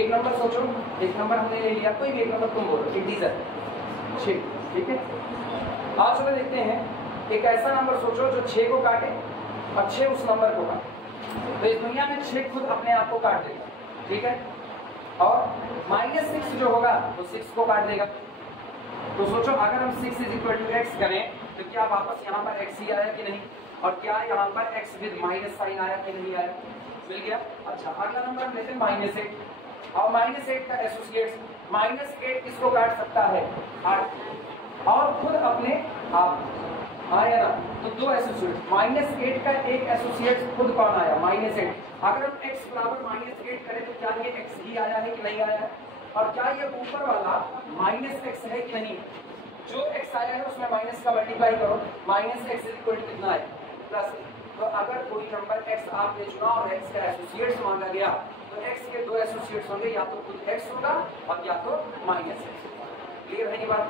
एक नंबर सोचो, एक नंबर हमने ले लिया, कोई भी एक नंबर तुम बोलो, इंटीजर 6, ठीक है। आज चलो देखते हैं, एक ऐसा नंबर सोचो जो 6 को काटे और 6 उस नंबर को काटे। तो इस दुनिया में 6 खुद अपने आप को काट देगा, ठीक है, और -6 जो होगा वो 6 को काट देगा। तो सोचो अगर हम 6 = x करें तो क्या वापस यहाँ पर x ही आया कि नहीं, और क्या यहाँ पर x विद माइनस साइन आया कि नहीं आया, मिल गया। अच्छा अगला नंबर हम लेते हैं -8, और -8 का एसोसिएट्स -8 किसको काट सकता है 8, और खुद अपने आप आया ना, तो 2 एसोसिएट्स, -8 का एक एसोसिएट्स खुद कौन आया -8। अगर हम x बराबर -8 करें तो क्या ये x ही आया है कि नहीं आया है, और क्या ये ऊपर वाला -x है कि नहीं, जो x आया है उसमें माइनस का मल्टीप्लाई करो, -x कितना है प्लस। तो अगर कोई नंबर x आपने चुना और x का एसोसिएट्स मांगा गया तो x के 2 एसोसिएट्स होंगे, या तो खुद x होगा और या तो -x। क्लियर है ये बात?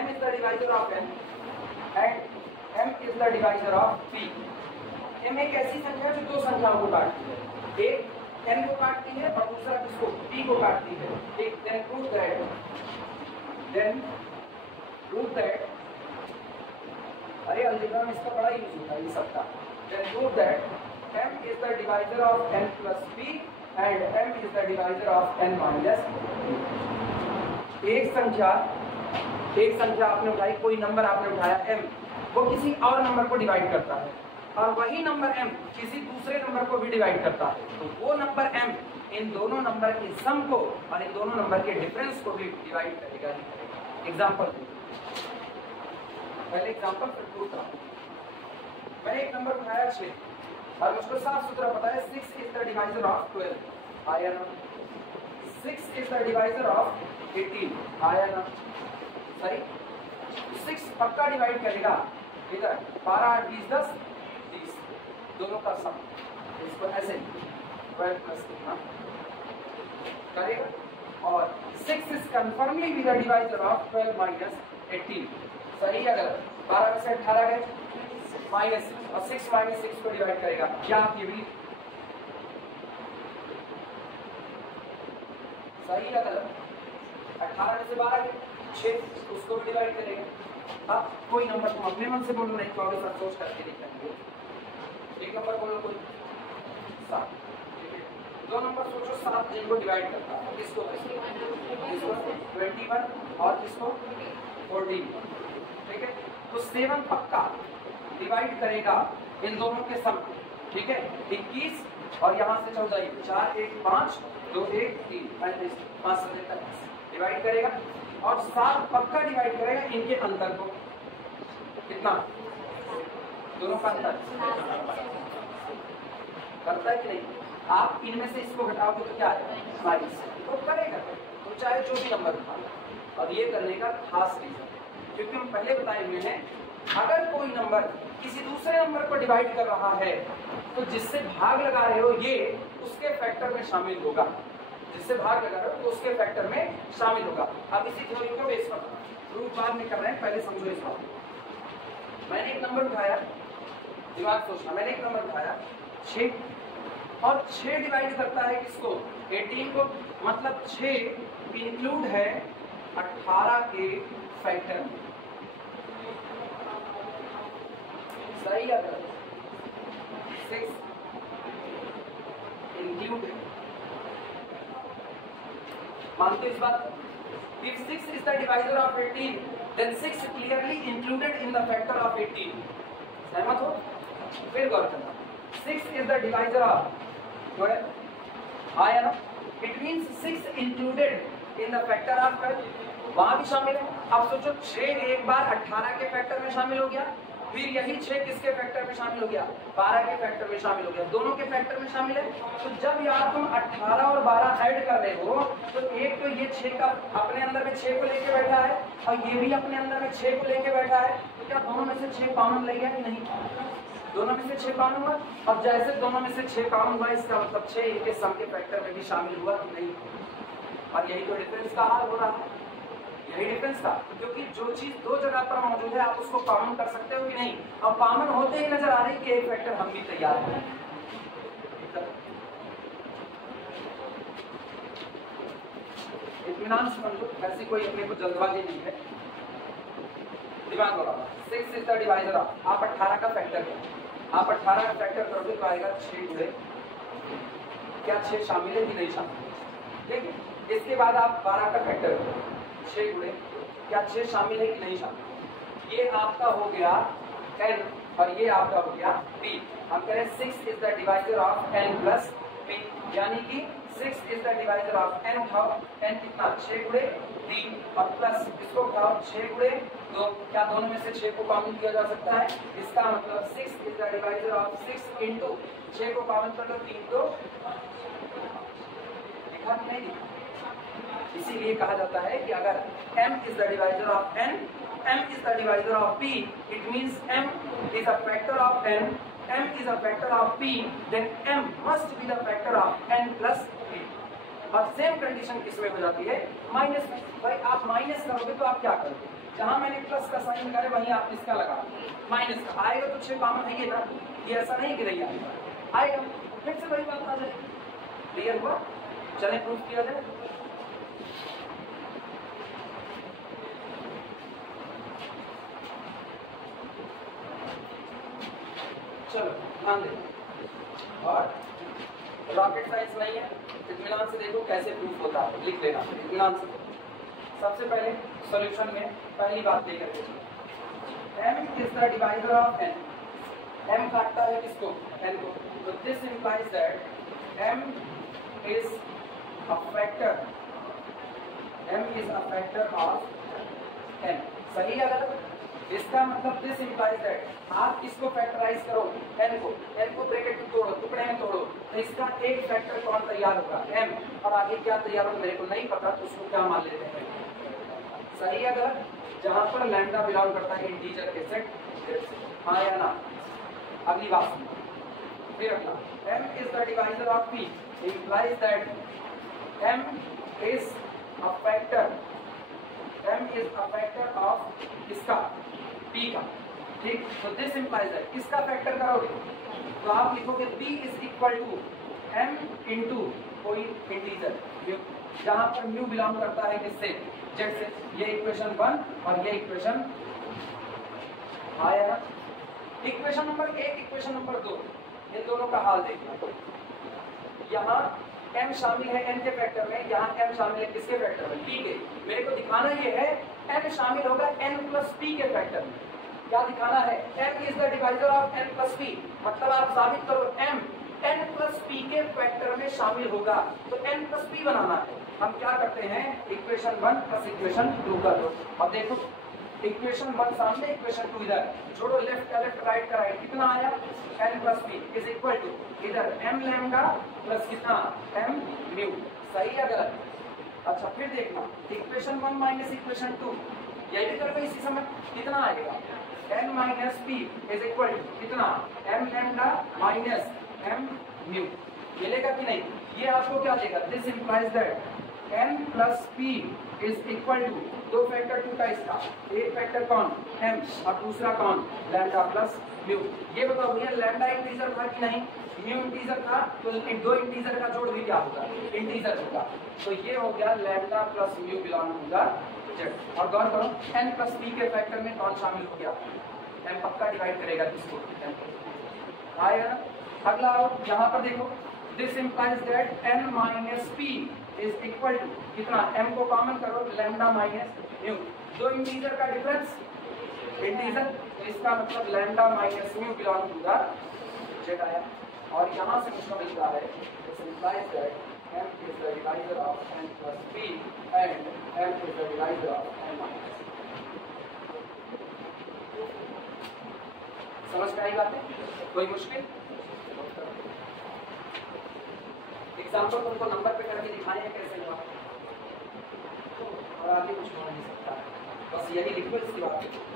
m is the divisor of n and m is the divisor of p। m एक ऐसी संख्या है जो दो संख्याओं को काटती है, एक n को काटती है और दूसरा किसको, p को काटती है। एक then prove that अरे अलजेब्रा में इसका बड़ा यूज होता है ये सबका। then prove that m is the divisor of n plus p and m is the divisor of n minus p। एक संख्या आपने उठाई, कोई नंबर आपने उठाया m, वो किसी और नंबर को डिवाइड करता है और वही नंबर m किसी दूसरे नंबर को भी डिवाइड करता है, तो वो नंबर m इन दोनों नंबर के सम को और इन दोनों नंबर के डिफरेंस को भी डिवाइड करेगा। एग्जांपल, पहले एग्जांपल फिर प्रूफ था। मैंने एक नंबर उठाया 6 और मुझको साफ सुथरा पता है 6 is the divisor of 12, आया ना। 6 is the divisor of 18, आया ना। सही, 6 पक्का डिवाइड करेगा इधर 12 8 20 10 20 दोनों का सम, इसको ऐसे 12 प्लस कितना करेगा। और 6 is confirmly be the divisor of 12 minus 18, सही है गलत? 12 में से 18 गए माइनस, और 6 माइनस 6 को डिवाइड करेगा, क्या आप ये भी सही है गलत? 18 में से 12 गए 6, उसको भी डिवाइड करेगा। अब कोई नंबर तुम अपने मन से बोलो, नहीं तो अगर सोच करके दिखाएंगे। एक नंबर बोलो कोई 7, दो नंबर सोचो 7 जिनको डिवाइड करता है, किसको 21 और किसको 14, ठीक है। तो 7 पक्का डिवाइड करेगा इन दोनों के सम, ठीक है। 21 और यहाँ से 14, 4 1 5 2 1 3 5 7 डिवाइड करेगा, और 7 पक्का डिवाइड करेगा इनके अंतर को, कितना दोनों का अंतर करता है कि नहीं। आप इनमें से इसको घटाओगे तो क्या है माइनस, तो करेगा, तो चाहे जो भी नंबर उठा लो। और ये करने का खास रीजन, क्योंकि हम पहले बताए हुए हैं अगर कोई नंबर किसी दूसरे नंबर को डिवाइड कर रहा है तो जिससे भाग लगा रहे हो ये उसके फैक्टर में शामिल होगा, जिससे भाग लगा रहे हो तो उसके फैक्टर में शामिल होगा। अब इसी थ्योरी को बेस पर प्रूफ बाद में कर रहे हैं, पहले समझो इस बात। मैंने एक नंबर उठाया, दिमाग सोचना, मैंने एक नंबर उठाया 6 और 6 डिवाइड करता है किसको 18 को, मतलब 6 इंक्लूड है 18 के फैक्टर में, सही है गलत? 6 इंक्लूड है, मानते इस बात? If 6 is the divisor of 18, then 6 clearly included in the factor of 18. सहमत हो? फिर गौर करना, 6 is the divisor of 12, आया ना? It means 6 included in the factor of 12, वहां भी शामिल है। अब सोचो 6 एक बार 18 के फैक्टर में शामिल हो गया, फिर यही 6 किसके फैक्टर में शामिल हो गया 12 के फैक्टर में शामिल हो गया, दोनों के फैक्टर में शामिल है। तो जब यार तुम 18 और 12 ऐड कर रहे हो तो एक तो ये 6 का अपने अंदर में 6 को लेके बैठा है और ये भी अपने अंदर में 6 को लेके बैठा है, तो क्या दोनों में से 6 कॉमन ले गया कि नहीं? दोनों में से 6 कॉमन हुआ। अब जैसे दोनों में से 6 कॉमन हुआ इसका मतलब 6 इनके सम के फैक्टर में भी शामिल हुआ कि नहीं? और यही तो डिफरेंस का हाल हो रहा है, यही डिफरेंस था, क्योंकि जो चीज दो जगह पर मौजूद है आप उसको कॉमन कर सकते हो कि नहीं। अब कॉमन होते ही नजर आ रही कि एक फैक्टर हम भी तैयार हैं। इत्मीनान से समझो, ऐसी कोई अपने को जल्दबाजी नहीं है, दिमाग लगाओ। 6 इज द डिवाइजर ऑफ, आप 18 का फैक्टर करो, आप 18 का फैक्टर करोगे तो आएगा 6 गुणे, क्या 6 शामिल है कि नहीं शामिल? ठीक है। इसके बाद आप 12 का फैक्टर करो, 6 गुणे, क्या 6 शामिल है कि नहीं शामिल? ये आपका हो गया n और ये आपका हो गया p। हम कह रहे हैं 6 is the divisor of n plus p, यानी कि 6 is the divisor of n उठाओ, n कितना 6 गुणे 3 और प्लस इसको उठाओ 6 गुणे 2, क्या दोनों में से 6 को कॉमन किया जा सकता है? इसका मतलब 6 is the divisor of 6 into 6 को कॉमन कर लो 3 तो लिखा कि नहीं लिखा? इसीलिए कहा जाता है कि अगर m is the divisor of n, m is the divisor of p, it means m is a factor of n, m is a factor of p, then m must be the factor of n plus p. और same condition किसमें हो जाती है, minus में। भाई आप minus करोगे तो आप क्या करोगे, जहां मैंने प्लस का साइन लगाया वहीं आप इसका लगा माइनस का, आएगा तो 6 कॉमन है ये ना, ये ऐसा नहीं कि नहीं आएगा, फिर से वही बात आ जाएगी। क्लियर हुआ, चले प्रूफ किया जाए। चलो ध्यान देना, और रॉकेट साइंस नहीं है, इत्मीनान से देखो कैसे प्रूफ होता है, लिख लेना इत्मीनान से। सबसे पहले सॉल्यूशन में पहली बात देख रहे हैं, m is the divisor of n, m काटता है किसको, n को, तो this implies that m is a factor, m is a factor of n। सही है गलत, इसका मतलब दिस इंप्लाइज दैट आप इसको फैक्टराइज करो n को ब्रैकेट में तोड़ो, टुकड़े में तोड़ो, तो इसका एक फैक्टर कौन तैयार होगा, m, और आगे क्या तैयार होगा मेरे को नहीं पता, तो उसको क्या मान लेते हैं, सही है गलत, जहां पर लैम्डा बिलोंग करता है इंटीजर के सेट से, हाँ या ना। अगली बात सुनो, फिर अगला, m is the divisor of p implies that m is a factor, m is a factor of किसका, p का, ठीक। तो दिस इंप्लाइज दैट किसका फैक्टर करोगे, तो आप लिखोगे p is equal to m into कोई इंटीजर, जहां पर म्यू बिलोंग करता है किससे, जेड से। ये इक्वेशन 1 और ये इक्वेशन आया ना। इक्वेशन नंबर 1, इक्वेशन नंबर 2, ये दोनों का हाल देखना। यहाँ m शामिल है n के फैक्टर में, यहाँ m शामिल है किसके फैक्टर में, p के। मेरे को दिखाना ये है n शामिल होगा n प्लस p के फैक्टर में। क्या दिखाना है, m is the divisor of n plus p, मतलब आप साबित करो m n प्लस p के फैक्टर में शामिल होगा, तो n प्लस p बनाना है। हम क्या करते हैं, इक्वेशन 1 प्लस इक्वेशन 2 कर दो, और देखो इक्वेशन 1 सामने, इक्वेशन 2 इधर, जोड़ो लेफ्ट का लेफ्ट राइट का राइट, कितना आया, n plus p is equal to इधर m लैम्डा प्लस कितना m म्यू, सही है गलत। अच्छा फिर देखना, इक्वेशन 1 माइनस इक्वेशन 2, यही भी करके इसी समय कितना आएगा, n minus p is equal to कितना m lambda minus m mu, मिलेगा कि नहीं, ये आपको क्या देगा, this implies that n plus p is equal to, दो फैक्टर टूटा इसका, एक फैक्टर कौन m और दूसरा कौन लैम्डा प्लस म्यू। ये बताओ भैया लैम्डा इंटीजर था कि नहीं, म्यू इंटीजर था, तो इन दो इंटीजर का जोड़ भी क्या होगा, इंटीजर होगा, तो ये हो गया लैम्डा प्लस म्यू बिलोंग होगा जेड। और गौर करो n प्लस p के फैक्टर में कौन शामिल हो गया, m पक्का डिवाइड करेगा किसको, आया ना। अगला आओ, यहाँ पर देखो, this implies that n minus p is equal to कितना, m को कॉमन करो लैम्डा माइनस म्यू, दो इंटीजर का डिफरेंस इंटीजर, तो इसका मतलब lambda minus mu belong to the Z आया। और यहाँ से मुझको मिलता है, this implies that m is the divisor of n plus p and m is the divisor of n minus. समझ में आई बातें, कोई मुश्किल, एग्जाम्पल तुमको नंबर पे करके दिखाने हैं कैसे हुआ, और आगे कुछ हो नहीं सकता, बस यही लिखो इसकी बात।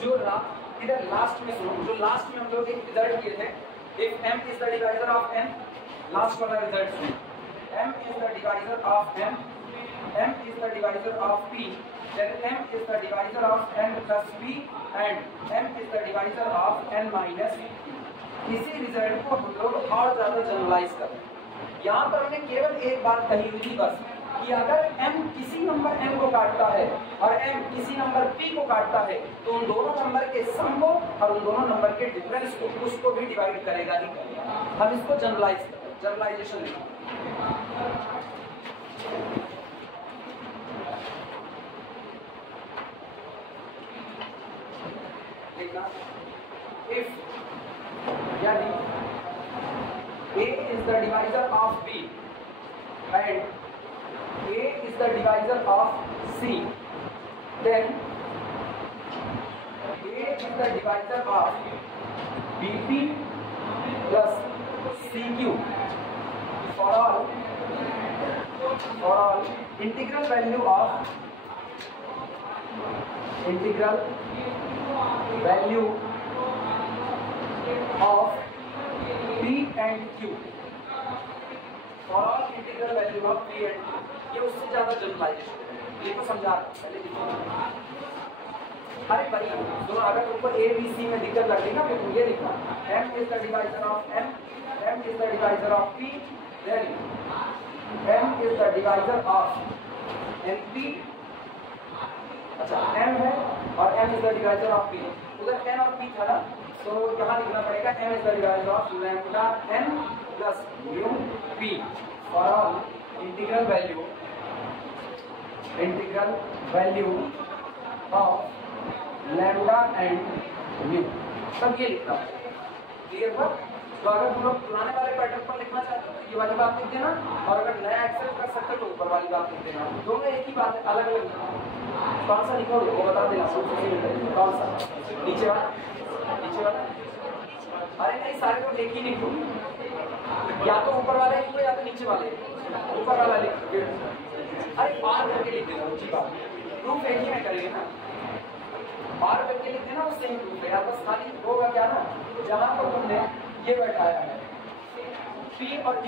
जो इधर लास्ट में सुनो, जो लास्ट में हम लोग एक रिजल्ट किए थे, if m is the divisor of n, last वाला रिजल्ट सुनो, m is the divisor of n m is the divisor of p, then m is the divisor of n plus p and m is the divisor of n minus p. इसी result को हम लोग और ज्यादा generalise कर रहे हैं। यहाँ पर हमने केवल एक बात कही हुई थी बस कि अगर m किसी नंबर n को काटता है और m किसी नंबर p को काटता है तो उन दोनों नंबर के सम को और उन दोनों नंबर के डिफरेंस को उसको भी डिवाइड करेगा ही करेगा। हम इसको जनरलाइजेशन देखना। इफ यानी a is the divisor of b and a is the divisor of c, then a is the divisor of bp plus cq for all integral value of p and q, for all integral value of p and q। ये उससे ज्यादा generalisation है, ये तो समझा पहले लिखो। अरे भाई दोनों अगर तुमको a b c में दिक्कत लग रही ना तो तुम ये लिखना m is the divisor of m, m is the divisor of p, then m is the divisor of np। अच्छा m है और m is the divisor of p, उधर n और p था ना तो यहाँ लिखना पड़ेगा m is the divisor of lambda n plus mu p for all integral value of lambda and mu। सब ये लिखना क्लियर हुआ। तो अगर तुम लोग पुराने वाले पैटर्न पर लिखना चाहते हो तो ये वाली बात लिख देना, और अगर नया एक्सेप्ट कर सकते हो तो ऊपर वाली बात लिख देना। दोनों एक ही बात है, अलग अलग कौन सा लिखोगे वो बता देना। कौन सा नीचे वाला अरे नहीं सारे को एक ही लिखो, या तो ऊपर वाले लिखो या तो नीचे वाले। ऊपर वाला लिखो, अरे बार करके लिख देना, ऊंची बात प्रूफ एक ही में करेंगे ना, बार करके लिख देना उससे ही प्रूफ है। या बस खाली होगा क्या ना, जहाँ पर तुमने ये बैठाया है P और Q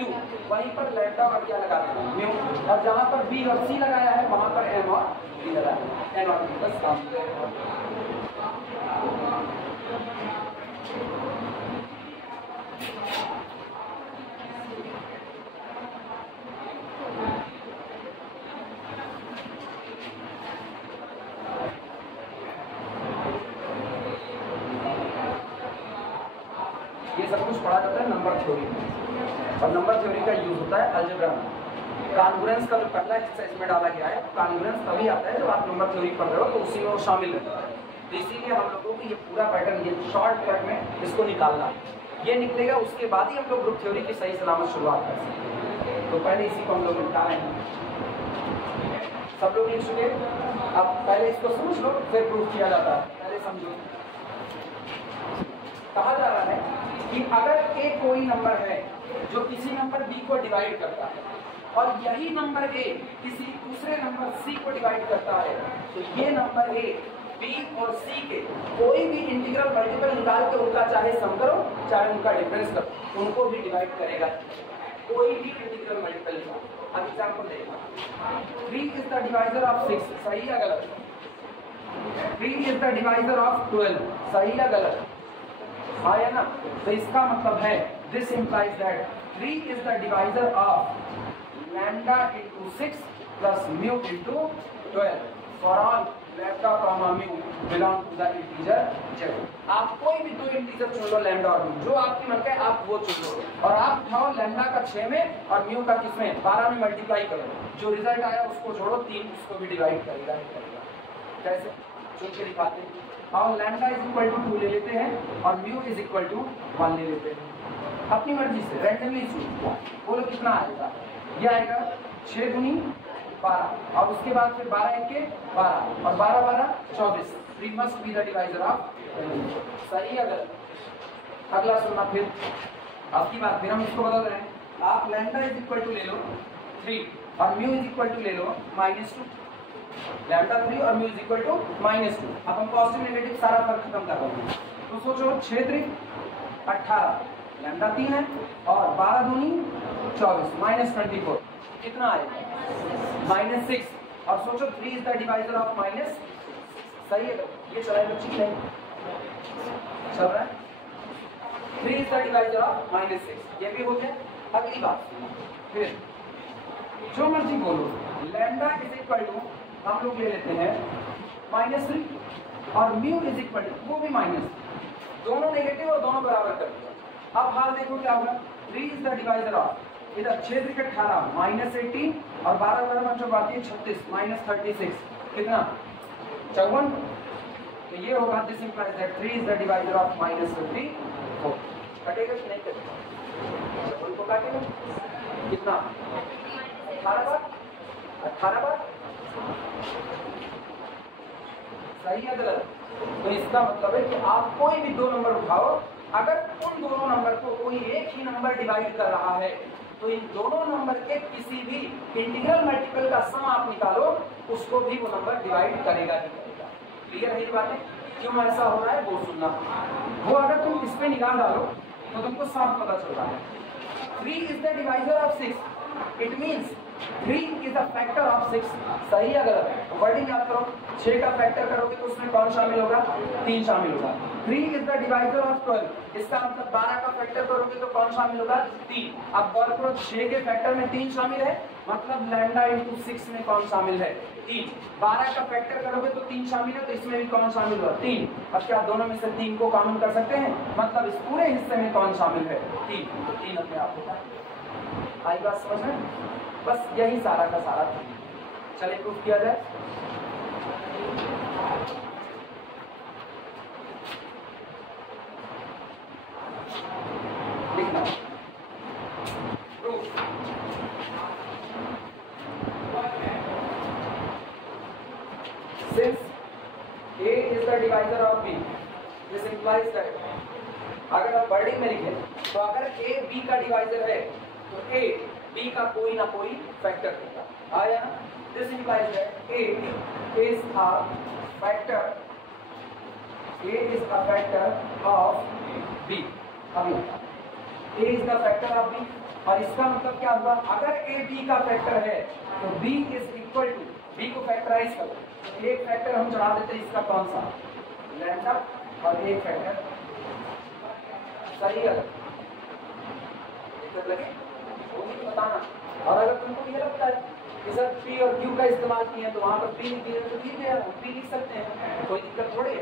वहीं पर लैम्डा और क्या लगा देना म्यू, और जहाँ पर B और C लगाया है वहाँ पर M और D लगाया है, N और D बस काम। ये सब कुछ पढ़ा जाता है नंबर थ्योरी में, और नंबर थ्योरी का यूज होता है अलजेब्रा में। कॉन्ग्रुएंस का जो पहला हिस्सा इसमें डाला गया है, कॉन्ग्रुएंस तभी आता है जब आप नंबर थ्योरी पढ़ रहे हो तो उसी में वो शामिल रहता है। तो इसीलिए हम लोगों को ये पूरा पैटर्न ये शॉर्टकट में इसको निकालना, ये निकलेगा उसके बाद ही हम लोग ग्रुप थ्योरी की सही सलामत शुरुआत कर सकते हैं। तो पहले इसी को हम लोग निकाल रहे हैं, सब लोग लिख चुके। अब पहले इसको समझ लो फिर प्रूफ किया जाता है, पहले समझो। कहा जा रहा है कि अगर ए कोई नंबर है जो किसी नंबर बी को डिवाइड करता है और यही नंबर ए किसी दूसरे नंबर सी को डिवाइड करता है, तो ये नंबर ए बी और सी के कोई भी इंटीग्रल मल्टीपल निकाल के उनका चाहे सम करो चाहे उनका डिफरेंस करो, उनको भी डिवाइड करेगा। कोई भी इंटीग्रल मल्टीपल निकाल। अब एग्जांपल देखना, 3 इज द डिवाइजर ऑफ 6, सही या गलत? 3 इज द डिवाइजर ऑफ 12, सही या गलत? हाँ या ना? तो इसका मतलब है this implies that 3 is the divisor of lambda into 6 plus mu into 12 for all lambda comma mu belong to the integer 0। आप कोई भी दो इंटीजर चुन लो, लैम्डा और म्यू, जो आपकी मन का है आप वो चुन लो, और आप उठाओ लैम्डा का 6 में और म्यू का किसमें 12 में मल्टीप्लाई करो, जो रिजल्ट आया उसको जोड़ो 3, उसको भी डिवाइड करेगा। कैसे चुन के दिखाते हैं? और लैम्डा इज इक्वल टू 2 ले लेते हैं और म्यू इज इक्वल टू 1 ले लेते हैं, अपनी मर्जी से रैंडमली चूज। बोलो कितना आएगा? ये आएगा 6 दूनी 12, और उसके बाद फिर 12 1 के 12 और 12 12 24। 3 must be the divisor of, सही अगर। अगला सुनना फिर आपकी बात, फिर हम इसको बता रहे हैं। आप लैम्डा इज इक्वल टू ले लो 3 और म्यू इज इक्वल टू ले लो -2। लैम्डा 3 और म्यू इज इक्वल टू -2। अब हम पॉजिटिव नेगेटिव सारा फर्क खत्म कर रहे हैं। तो सोचो 6 3 18, लैम्डा 3 है और 12 दूनी 24 माइनस 24 कितना आएगा -6। और सोचो 3 is the divisor of minus, सही है? ये चला है बच्ची नहीं चल रहा है? 3 इज द डिवाइजर ऑफ -6, ये भी हो गया। अगली बात फिर जो मर्जी बोलो, लैम्डा इज इक्वल टू हम लोग ले लेते हैं -3 और म्यू इज इक्वल टू वो भी माइनस, दोनों नेगेटिव और दोनों बराबर कर दिया। अब हाल देखो क्या होगा, 3 इज द डिवाइजर ऑफ, इधर 6 3 18 -18 और 12 12 जो बाकी 36 -36 कितना 54। तो ये होगा this implies that 3 is the divisor of -54। कटेगा कि नहीं कटेगा? उनको काटेगा कितना 18 बार सही है गलत? तो इसका मतलब है कि आप कोई भी दो नंबर उठाओ, अगर उन दोनों नंबर को कोई एक ही नंबर डिवाइड कर रहा है तो इन दोनों नंबर के किसी भी इंटीग्रल मल्टीपल का सम आप निकालो, उसको भी वो नंबर डिवाइड करेगा ही करेगा। क्लियर है ये बातें? क्यों ऐसा हो रहा है वो सुनना। वो अगर तुम इस पे निकाल डालो तो तुमको साफ पता चल रहा है। 3 is the divisor of 6, it means 3 is the factor of 6। सही है गलत? वर्डिंग याद करो, 6 का फैक्टर करोगे तो उसमें कौन शामिल होगा? 3 शामिल होगा। 3 इज द डिवाइजर ऑफ 12, इसका मतलब 12 का फैक्टर करोगे तो कौन शामिल होगा? 3। अब गौर करो 6 के फैक्टर में 3 शामिल है, मतलब लैम्डा इंटू 6 में कौन शामिल है? 3। 12 का फैक्टर करोगे तो 3 शामिल है, तो इसमें भी कौन शामिल होगा? 3। अब क्या दोनों में से 3 को कॉमन कर सकते हैं? मतलब इस पूरे हिस्से में कौन शामिल है? 3। तो 3 अपने आप होता है। आई बात समझ में? बस यही सारा का सारा था। चलिए प्रूफ किया जाए। लिखना proof. Since A is the divisor of B, this implies that अगर आप वर्डिंग में लिखें तो अगर A B का डिवाइजर है तो A B का कोई ना कोई फैक्टर होगा। आया ना? This implies that A is a factor. A is a factor of B. अभी A is the factor of B और इसका मतलब क्या हुआ? अगर A B का फैक्टर है तो B is equal to, B को फैक्टराइज करो, एक फैक्टर हम चढ़ा देते हैं, इसका कौन सा? लैम्डा, और एक फैक्टर सही है लगे वो भी बताना। और अगर तुमको ये लगता है कि सर P और Q का इस्तेमाल किया तो वहां पर P लिख दिया तो ठीक है, हम P लिख सकते हैं, कोई दिक्कत थोड़ी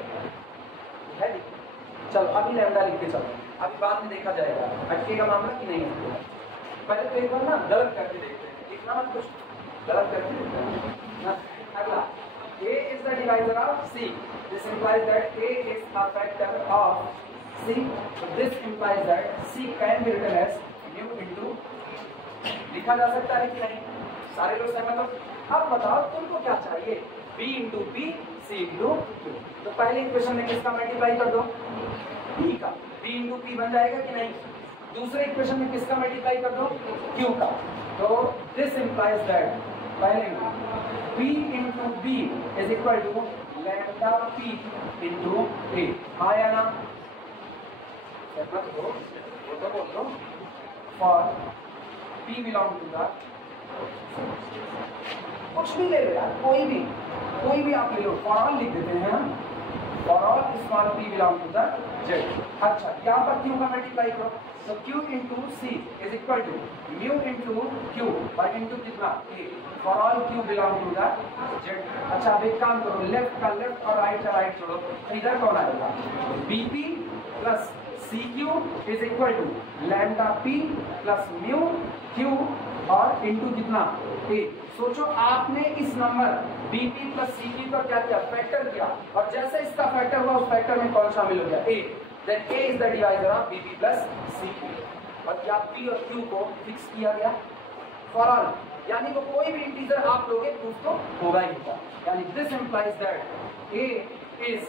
है। चलो अभी लैम्डा लिख के चलो, अभी बाद में देखा जाएगा अटकेगा मामला कि नहीं अटकेगा। पहले तो एक बार ना गलत करके देखते हैं, लिखना मत कुछ, गलत करके देखते हैं। अगला A is the divisor of C. This implies that A is a factor of C. So this implies that C can be written as mu into, लिखा जा सकता है कि नहीं? सारे लोग सहमत हो? अब बताओ तुमको क्या चाहिए? B into P, C into Q। तो पहले इक्वेशन में किसका मल्टीप्लाई कर दो? B का। B into P बन जाएगा कि नहीं? दूसरे इक्वेशन में किसका मल्टीप्लाई कर दो? Q का। तो this implies that पहले P into B is equal to lambda P into A। आया ना? सहमत हो? वो तो बोल दो। For P belong to the, कुछ भी ले लो यार, कोई भी आप ले लो, for all लिख देते हैं हम, for all small p belong to the Z। अच्छा यहाँ पर Q का मल्टीप्लाई करो, तो Q into C is equal to mu into Q और into कितना? A। for all Q belong to the Z। अच्छा अब एक काम करो, लेफ्ट का लेफ्ट और राइट का राइट छोड़ो, इधर कौन आएगा? BP plus CQ is equal to lambda P plus mu Q और इंटू कितना? A। सोचो आपने इस नंबर BP प्लस CQ का क्या किया? फैक्टर किया, और जैसे इसका फैक्टर हुआ उस फैक्टर में कौन शामिल हो गया? A। Then A is the divisor of BP plus CQ। और क्या P और Q को फिक्स किया गया फॉर ऑल, यानी वो कोई भी इंटीजर आप लोगे तो उसको होगा ही होगा। यानी this implies that A is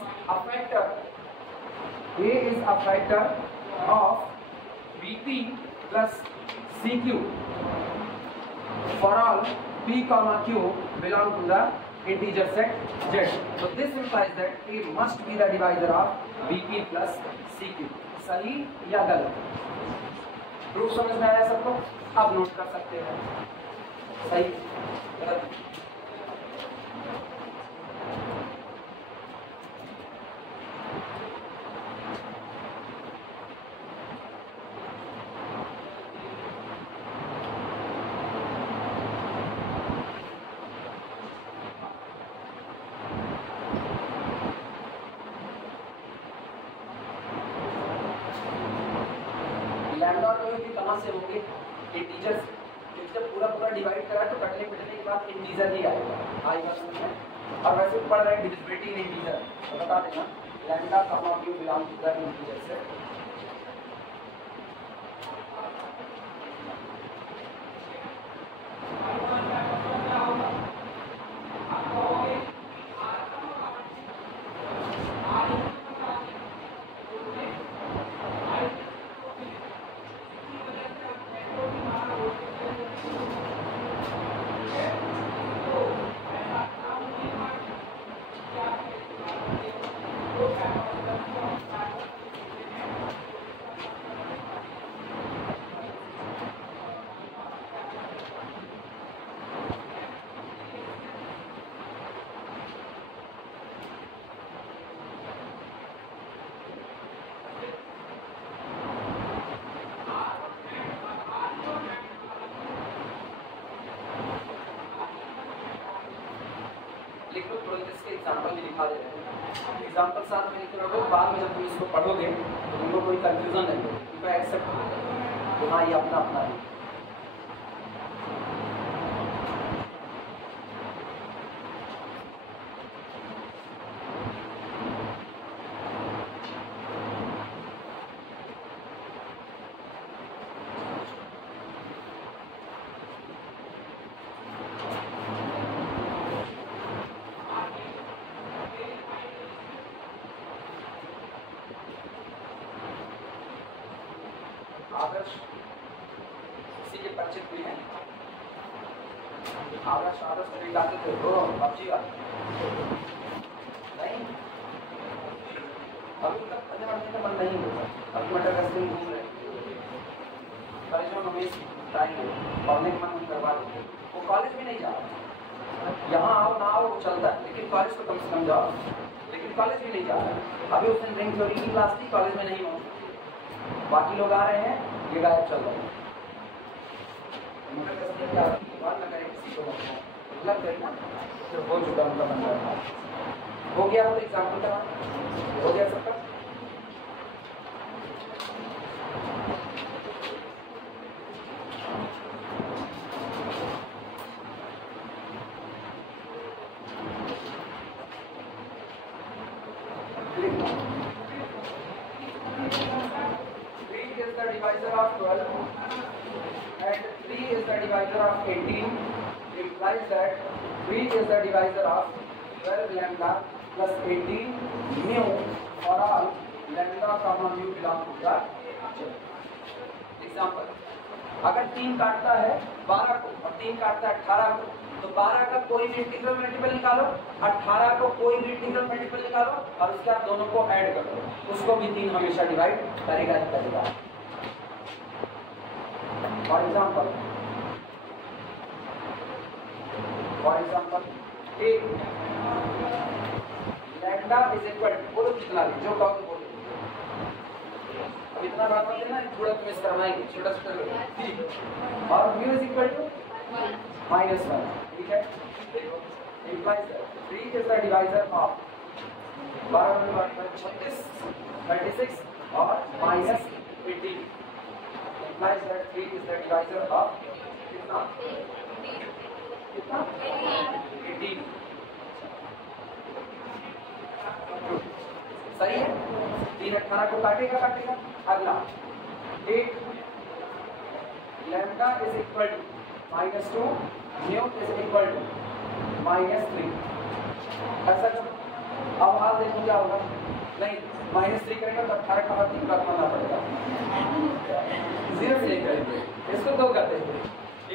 a factor of BP plus CQ for all P comma Q belong to the integer set Z। So this implies that A must be the divisor of BP plus CQ। सही या गलत? Proof समझ में आया सबको? अब note कर सकते हैं। सही गलत? लैम्डा और म्यू भी कहाँ से होंगे? इंटीजर से। क्योंकि जब पूरा पूरा डिवाइड करा तो कटने पिटने के बाद इंटीजर ही आएगा समझ में? और वैसे पढ़ रहे डिविजिबिलिटी इन इंटीजर तो बता देना lambda comma mu belong to the integer से। लिख लो थोड़े इसके एग्जांपल भी दिखा दे रहे हैं। एग्जांपल साथ में लिख लो, बाद में जब तुम इसको पढ़ोगे तो तुमको कोई कंफ्यूजन नहीं होगी, तुमको एक्सेप्ट होगा तो हाँ ये अपना अपना है। आदर्श इसी के परिचित भी हैं। आदर्श आदर्श को लाते थे वो पबजी का नहीं, अभी तक पढ़ने पढ़ने का मन नहीं होता। अभी मटर का स्क्रीन घूम रहे कॉलेज में हमें टाइम पढ़ने का मन करवा देते, वो कॉलेज में नहीं जा रहा। यहाँ आओ ना आओ चलता है, लेकिन कॉलेज को कम से कम जाओ, लेकिन कॉलेज भी नहीं जा रहा। अभी उसने रिंग थ्योरी की क्लास थी, कॉलेज में नहीं हो, बाकी लोग आ रहे हैं, ये गायब चल रहा है। लग गई ना तो हो चुका उनका बंदा। हो गया तो एग्जाम्पल करा, हो गया सबका। Divisor of 12 and 3 is the divisor of 18 implies that 3 is the divisor of 12 lambda plus 18 mu for all lambda comma mu belong to the children. Example, अगर 3 काटता है 12 को और 3 काटता है 18 को, तो 12 का कोई भी इंटीग्रल मल्टीपल निकालो, 18 को कोई भी इंटीग्रल मल्टीपल निकालो और उसके बाद दोनों को ऐड कर दो, उसको भी 3 हमेशा डिवाइड करेगा ही करेगा। For example, a lambda is equal to, बोलो कितना भी जो कहो तो बोलो। अब इतना बात मत देना, थोड़ा तुम इस करवाएंगे छोटा छोटा। और mu is equal to -1, ठीक है? Implies that 3 is the divisor of 12 36 36 और -18. Implies that 3 is the divisor of कितना? कितना? 18. सही है? 3 18 को काटेगा काटेगा। अगला 8 lambda is equal to -2 mu is equal to -3। ऐसा क्यों? अब हाल देखो क्या होगा। नहीं -3 करेंगे तो 18 का 3 बार मानना पड़ेगा, 0 से नहीं करेंगे, इसको 2 कर देंगे,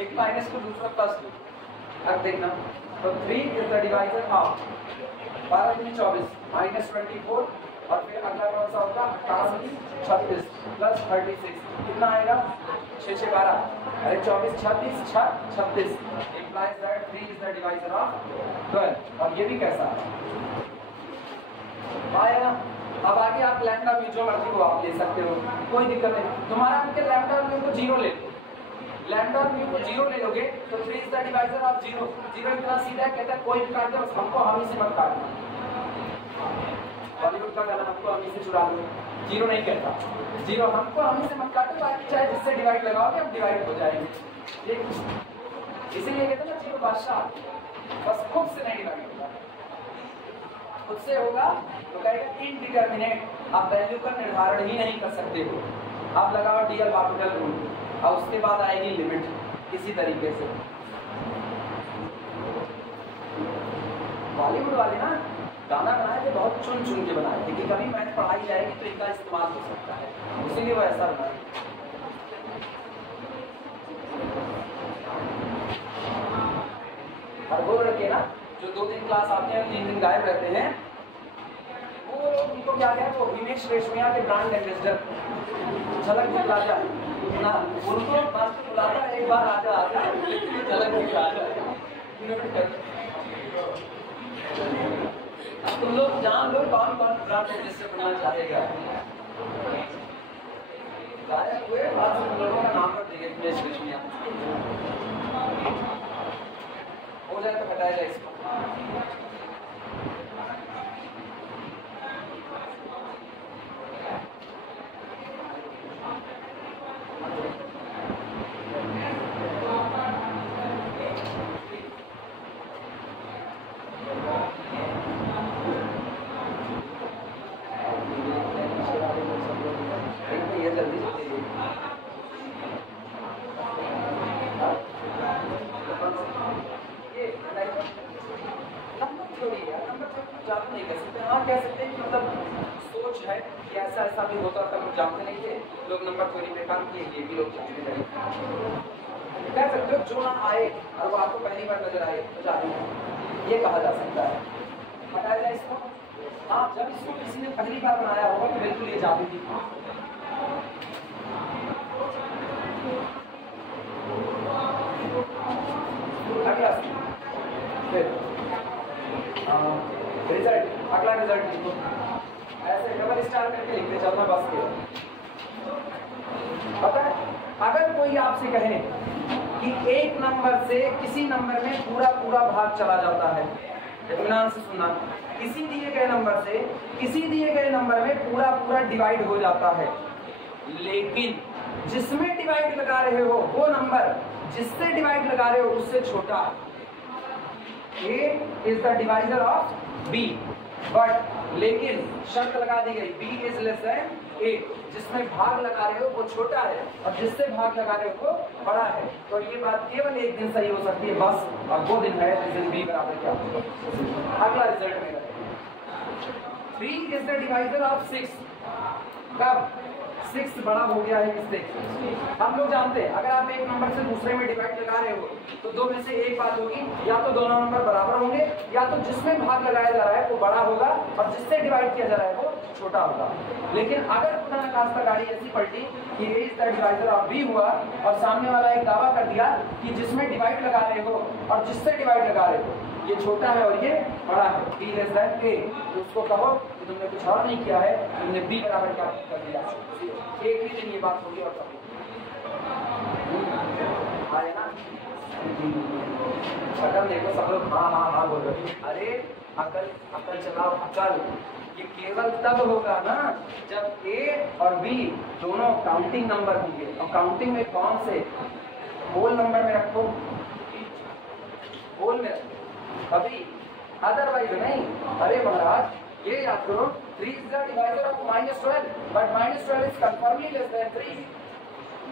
एक माइनस को दूसरा प्लस दो। अब देखना तो 3 इज द डिवाइजर ऑफ 12 दूनी 24 -24 और फिर अगला कौन सा होगा 18 36 प्लस 36 कितना आएगा 6 6 12, अरे 24 36 6 36 implies that 3 is the divisor of 12। और ये भी कैसा आया। अब आगे आप लैम्डा म्यू जो मर्जी को आप ले सकते हो, कोई दिक्कत नहीं। तुम्हारा के लैम्डा म्यू को 0 ले, लैम्डा म्यू को 0 ले लोगे तो 3 is the divisor of 0। 0 इतना सीधा है, कहता है कोई भी काट दे बस हमको हम ही से मत काटना। बॉलीवुड का गाना हमको हम ही से चुरा लो, 0 नहीं कहता। 0 हमको हम ही से मत काटो, बाकी चाहे जिससे डिवाइड लगाओगे हम डिवाइड हो जाएंगे। इसीलिए कहते हैं ना 0 बादशाह, बस खुद से नहीं डिवाइड होगा, खुद से होगा तो कहेगा इनडिटरमिनेट, आप वैल्यू का निर्धारण ही नहीं कर सकते हो। आप लगाओ डी एल ऑर्बिटल रूल और उसके बाद आएगी लिमिट किसी तरीके से। बॉलीवुड वाले ना गाना बनाए थे, बहुत चुन चुन के बनाए थे कि कभी मैथ पढ़ाई जाएगी तो इनका इस्तेमाल हो सकता है, इसीलिए वो ऐसा बनाए। और वो लड़के ना जो 2 दिन क्लास आते हैं 3 दिन गायब रहते हैं, वो उनको क्या कहते हैं, वो हिमेश रेशमिया के ब्रांड एम्बेसडर झलक दिखला जाए ना, उनको बस बुलाता एक बार आजा आजा झलक दिखला जाए। तुम लोग जान लो कौन कौन ब्रांड एम्बेसडर बनना चाहेगा। गायब हुए बाद में तुम लोगों का नाम रख देंगे हिमेश रेशमिया, हो जाए तो हटाया जाए इसको। ऐसा भी होता था, लोग जानते नहीं थे, लोग नंबर थ्योरी पे काम किए, ये भी लोग जानते नहीं। कह सकते हो जो ना आए और वो आपको पहली बार नजर आए तो जादू, ये कहा जा सकता है। हटाया जाए इसको। हाँ, जब इसको किसी ने पहली बार बनाया होगा तो बिल्कुल ये जादू थी। अगला रिजल्ट, अगला रिजल्ट लिखो ऐसे डबल स्टार करके लिखते चलना बस के। पता है अगर कोई आपसे कहे कि एक नंबर से किसी नंबर में पूरा पूरा भाग चला जाता है, इत्मीनान से सुनना, किसी दिए गए नंबर से किसी दिए गए नंबर में पूरा पूरा डिवाइड हो जाता है, लेकिन जिसमें डिवाइड लगा रहे हो वो नंबर जिससे डिवाइड लगा रहे हो उससे छोटा, A is the divisor of B, but लेकिन शर्त लगा दी गई B is less than A, जिसमें भाग लगा रहे हो वो छोटा है और जिससे भाग लगा रहे हो वो बड़ा है। तो ये बात केवल एक दिन सही हो सकती है बस, और वो दिन है जिस दिन B बराबर क्या होगा। अगला रिजल्ट में 3 is the divisor of 6, कब 6 बड़ा हो गया है इससे। हम लोग जानते हैं अगर आप एक नंबर से दूसरे में डिवाइड लगा रहे हो तो दो में से एक बात होगी, या तो दोनों नंबर बराबर होंगे या तो जिसमें भाग लगाया जा रहा है वो बड़ा होगा और जिससे डिवाइड किया जा रहा है वो छोटा होगा। लेकिन अगर खुदा न खास्ता गाड़ी ऐसी पलटी कि A is the divisor of B हुआ और सामने वाला एक दावा कर दिया कि जिसमें डिवाइड लगा रहे हो और जिससे डिवाइड लगा रहे हो ये छोटा है और ये बड़ा है, B less than A, तो उसको कहो कि तुमने कुछ और नहीं किया है, तुमने B बराबर क्या कर दिया। एक ही दिन ये बात होगी और कभी आए ना अकल देखो सब लोग हाँ हाँ हाँ बोल रहे, अरे अकल अकल चलाओ अकल, ये केवल तब होगा ना जब A और B दोनों काउंटिंग नंबर होंगे। और काउंटिंग में कौन से, होल नंबर में रखो, होल में अभी अदरवाइज नहीं। अरे महाराज ये याद करो 3 is the divisor of -12, but -12 is confirmedly less than 3।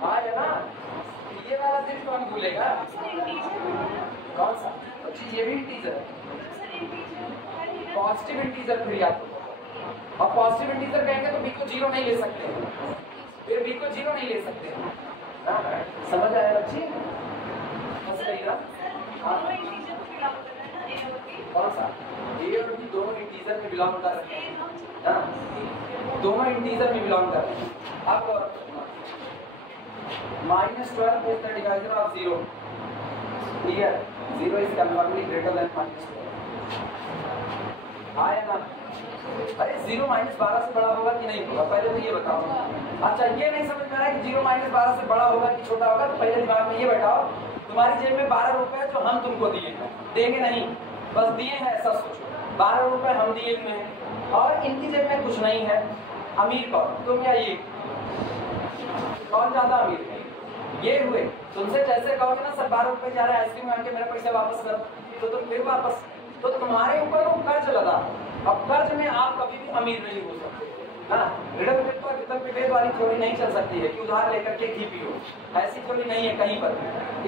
हाँ है ना, ये वाला दिन कौन भूलेगा, कौन सा अच्छी, ये भी इंटीजर है, पॉजिटिव इंटीजर फिर याद करो। और पॉजिटिव इंटीजर कहेंगे तो b को 0 नहीं ले सकते, फिर b को 0 नहीं ले सकते। समझ आया बच्ची, बस सही ना। कौन सा, ए और बी दोनों इंटीजर में बिलोंग कर रहे हैं, दोनों इंटीजर में बिलोंग कर रहे हैं। अब -12 is the divisor of 0. Here 0 is conformably greater than -12. आया ना? अरे 0 -12 से बड़ा होगा कि नहीं होगा, पहले तो ये बताओ। अच्छा ये नहीं समझ में आ रहा है कि 0 -12 से बड़ा होगा कि छोटा होगा, तो पहले दिमाग में ये बैठाओ, तुम्हारी जेब में 12 रुपए जो हम तुमको दिए हैं, देंगे नहीं, बस दिए हैं ऐसा सोचो। 12 रुपए हम दिए हुए हैं और इनकी जेब में कुछ नहीं है। अमीर कौन, तुम या ये? कौन ज्यादा अमीर है? ये हुए। तुमसे जैसे कहोगे ना सर 12 रुपए जा रहा है आइसक्रीम आके मेरा पैसा वापस करो, तो तुम फिर वापस, तो तुम्हारे ऊपर वो कर्ज लगा। अब कर्ज में आप कभी भी अमीर नहीं हो सकते, है ना? रिडल विभेद वाली थ्योरी नहीं चल सकती है कि उधार लेकर के घी पियो, ऐसी थ्योरी नहीं है कहीं पर।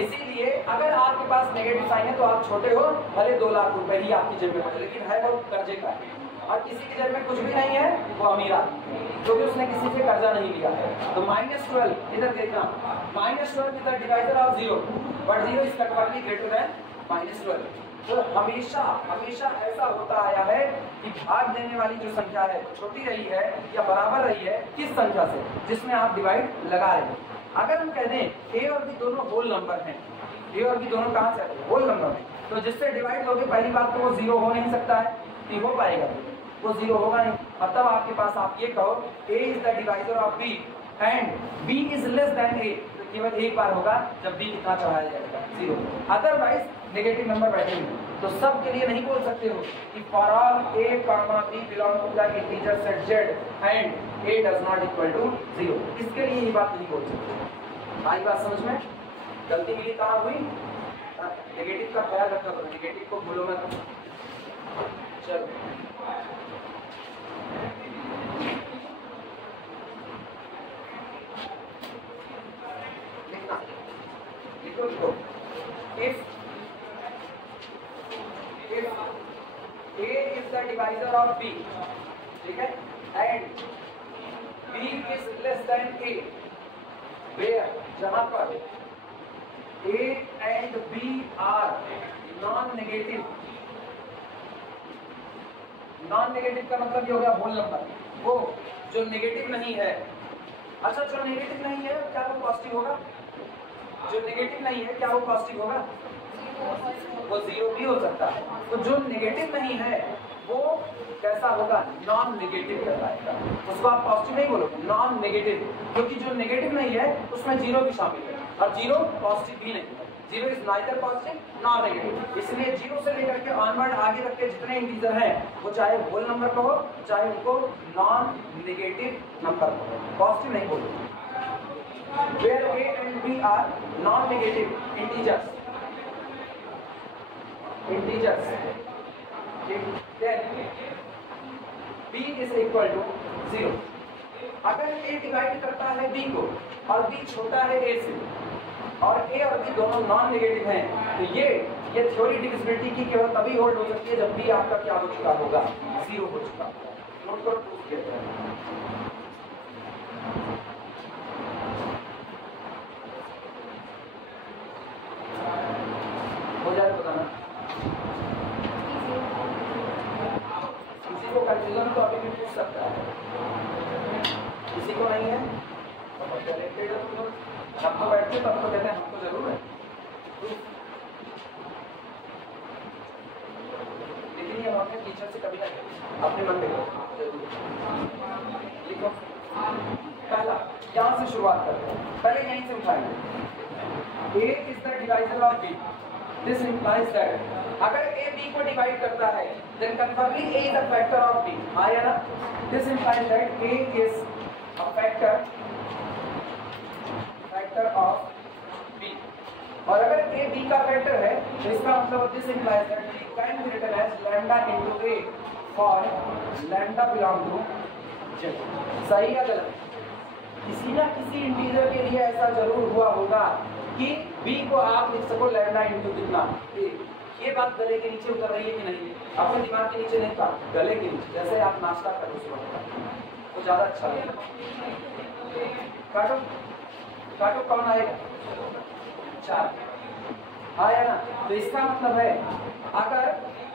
इसीलिए अगर आपके पास नेगेटिव साइन है तो आप छोटे हो, भले 2 लाख रुपए ही आपकी जेब में पड़े, लेकिन है वो कर्जे का। और किसी की जेब में कुछ भी नहीं है वो अमीर आदमी, क्योंकि उसने किसी से कर्जा नहीं लिया है। तो -12 इधर देखना, -12 is the divisor of 0, but 0 is कंफर्मली greater than -12। तो हमेशा हमेशा ऐसा होता आया है कि भाग देने वाली जो संख्या है छोटी रही है या बराबर रही है किस संख्या से, जिसमें आप डिवाइड लगा रहे हैं। अगर हम कह दें ए और बी दोनों होल नंबर हैं, ए और बी दोनों कहाँ से होल नंबर है, तो जिससे डिवाइड होगे पहली बात तो वो 0 हो नहीं सकता है, नहीं हो पाएगा, वो 0 होगा नहीं। और तब आपके पास आप ये कहो a is the divisor of b and b is less than a, तो केवल एक बार होगा जब b कितना चढ़ाया जाएगा, 0। अदरवाइज नेगेटिव नंबर बैठेंगे। तो सब के लिए नहीं बोल सकते हो कि for all a, b belong to the integer set z and a does not equal to 0, इसके लिए ये बात नहीं बोल सकते। आई बात समझ में? गलती मिली कहाँ हुई? नेगेटिव का ख्याल रखा करो, नेगेटिव को भूलो मत। चलो लिखना, लिखो लिखो। If A is the divisor of B, ठीक है, and B is less than A, where जहाँ पर A and B are non-negative, non-negative का मतलब ये हो गया होल नंबर, वो जो नेगेटिव नहीं है। अच्छा जो नेगेटिव नहीं है क्या वो पॉजिटिव होगा? जो नेगेटिव नहीं है क्या वो पॉजिटिव होगा? वो 0 भी हो सकता है। तो जो नेगेटिव नहीं है वो कैसा होगा? नॉन नेगेटिव कहलाएगा। उसको आप पॉजिटिव नहीं बोलोगे, नॉन नेगेटिव, क्योंकि जो नेगेटिव नहीं है उसमें 0 भी शामिल है और 0 पॉजिटिव भी नहीं है। 0 is neither positive nor negative, इसलिए 0 से लेकर के ऑनवर्ड आगे तक के जितने इंटीजर हैं वो चाहे होल नंबर कहो चाहे उनको नॉन नेगेटिव नंबर कहो, पॉजिटिव नहीं बोलोगे। Where A and B are non-negative integers, then B is equal to 0। अगर A डिवाइड करता है B को और B छोटा है A से और A और B दोनों नॉन नेगेटिव हैं, तो ये थ्योरी डिविजिबिलिटी की केवल तभी होल्ड हो सकती है जब B आपका क्या हो चुका होगा? 0 हो चुका होगा। नोट करो, प्रूफ किया जाए। हो जाए बताना। किसी को कंफ्यूजन तो अभी भी पूछ सकता है, किसी को नहीं है हम तो बैठते तो आपको कहते हैं हमको जरूर है, लेकिन ये हम अपने टीचर से कभी नहीं अपने मन में लिखो। पहला यहाँ से शुरुआत करते हैं, पहले यहीं से उठाएंगे। A is the divisor of B. This implies that अगर A B को डिवाइड करता है then confirmably A is a factor of B, आया ना? This implies that A is a factor of B। और अगर A B का factor है तो इसका मतलब this implies that B can be written as lambda into A for lambda belong to Z। सही या गलत? किसी ना किसी इंटीजर के लिए ऐसा जरूर हुआ होगा कि B को आप लिख सको लैम्डा इंटू कितना A। ये बात गले के नीचे उतर रही है कि नहीं? अपने दिमाग के नीचे नहीं था, गले के नीचे, जैसे आप नाश्ता करो उस वक्त तो ज्यादा अच्छा लगेगा। काटो काटो, कौन आएगा? 4। आया ना? तो इसका मतलब है अगर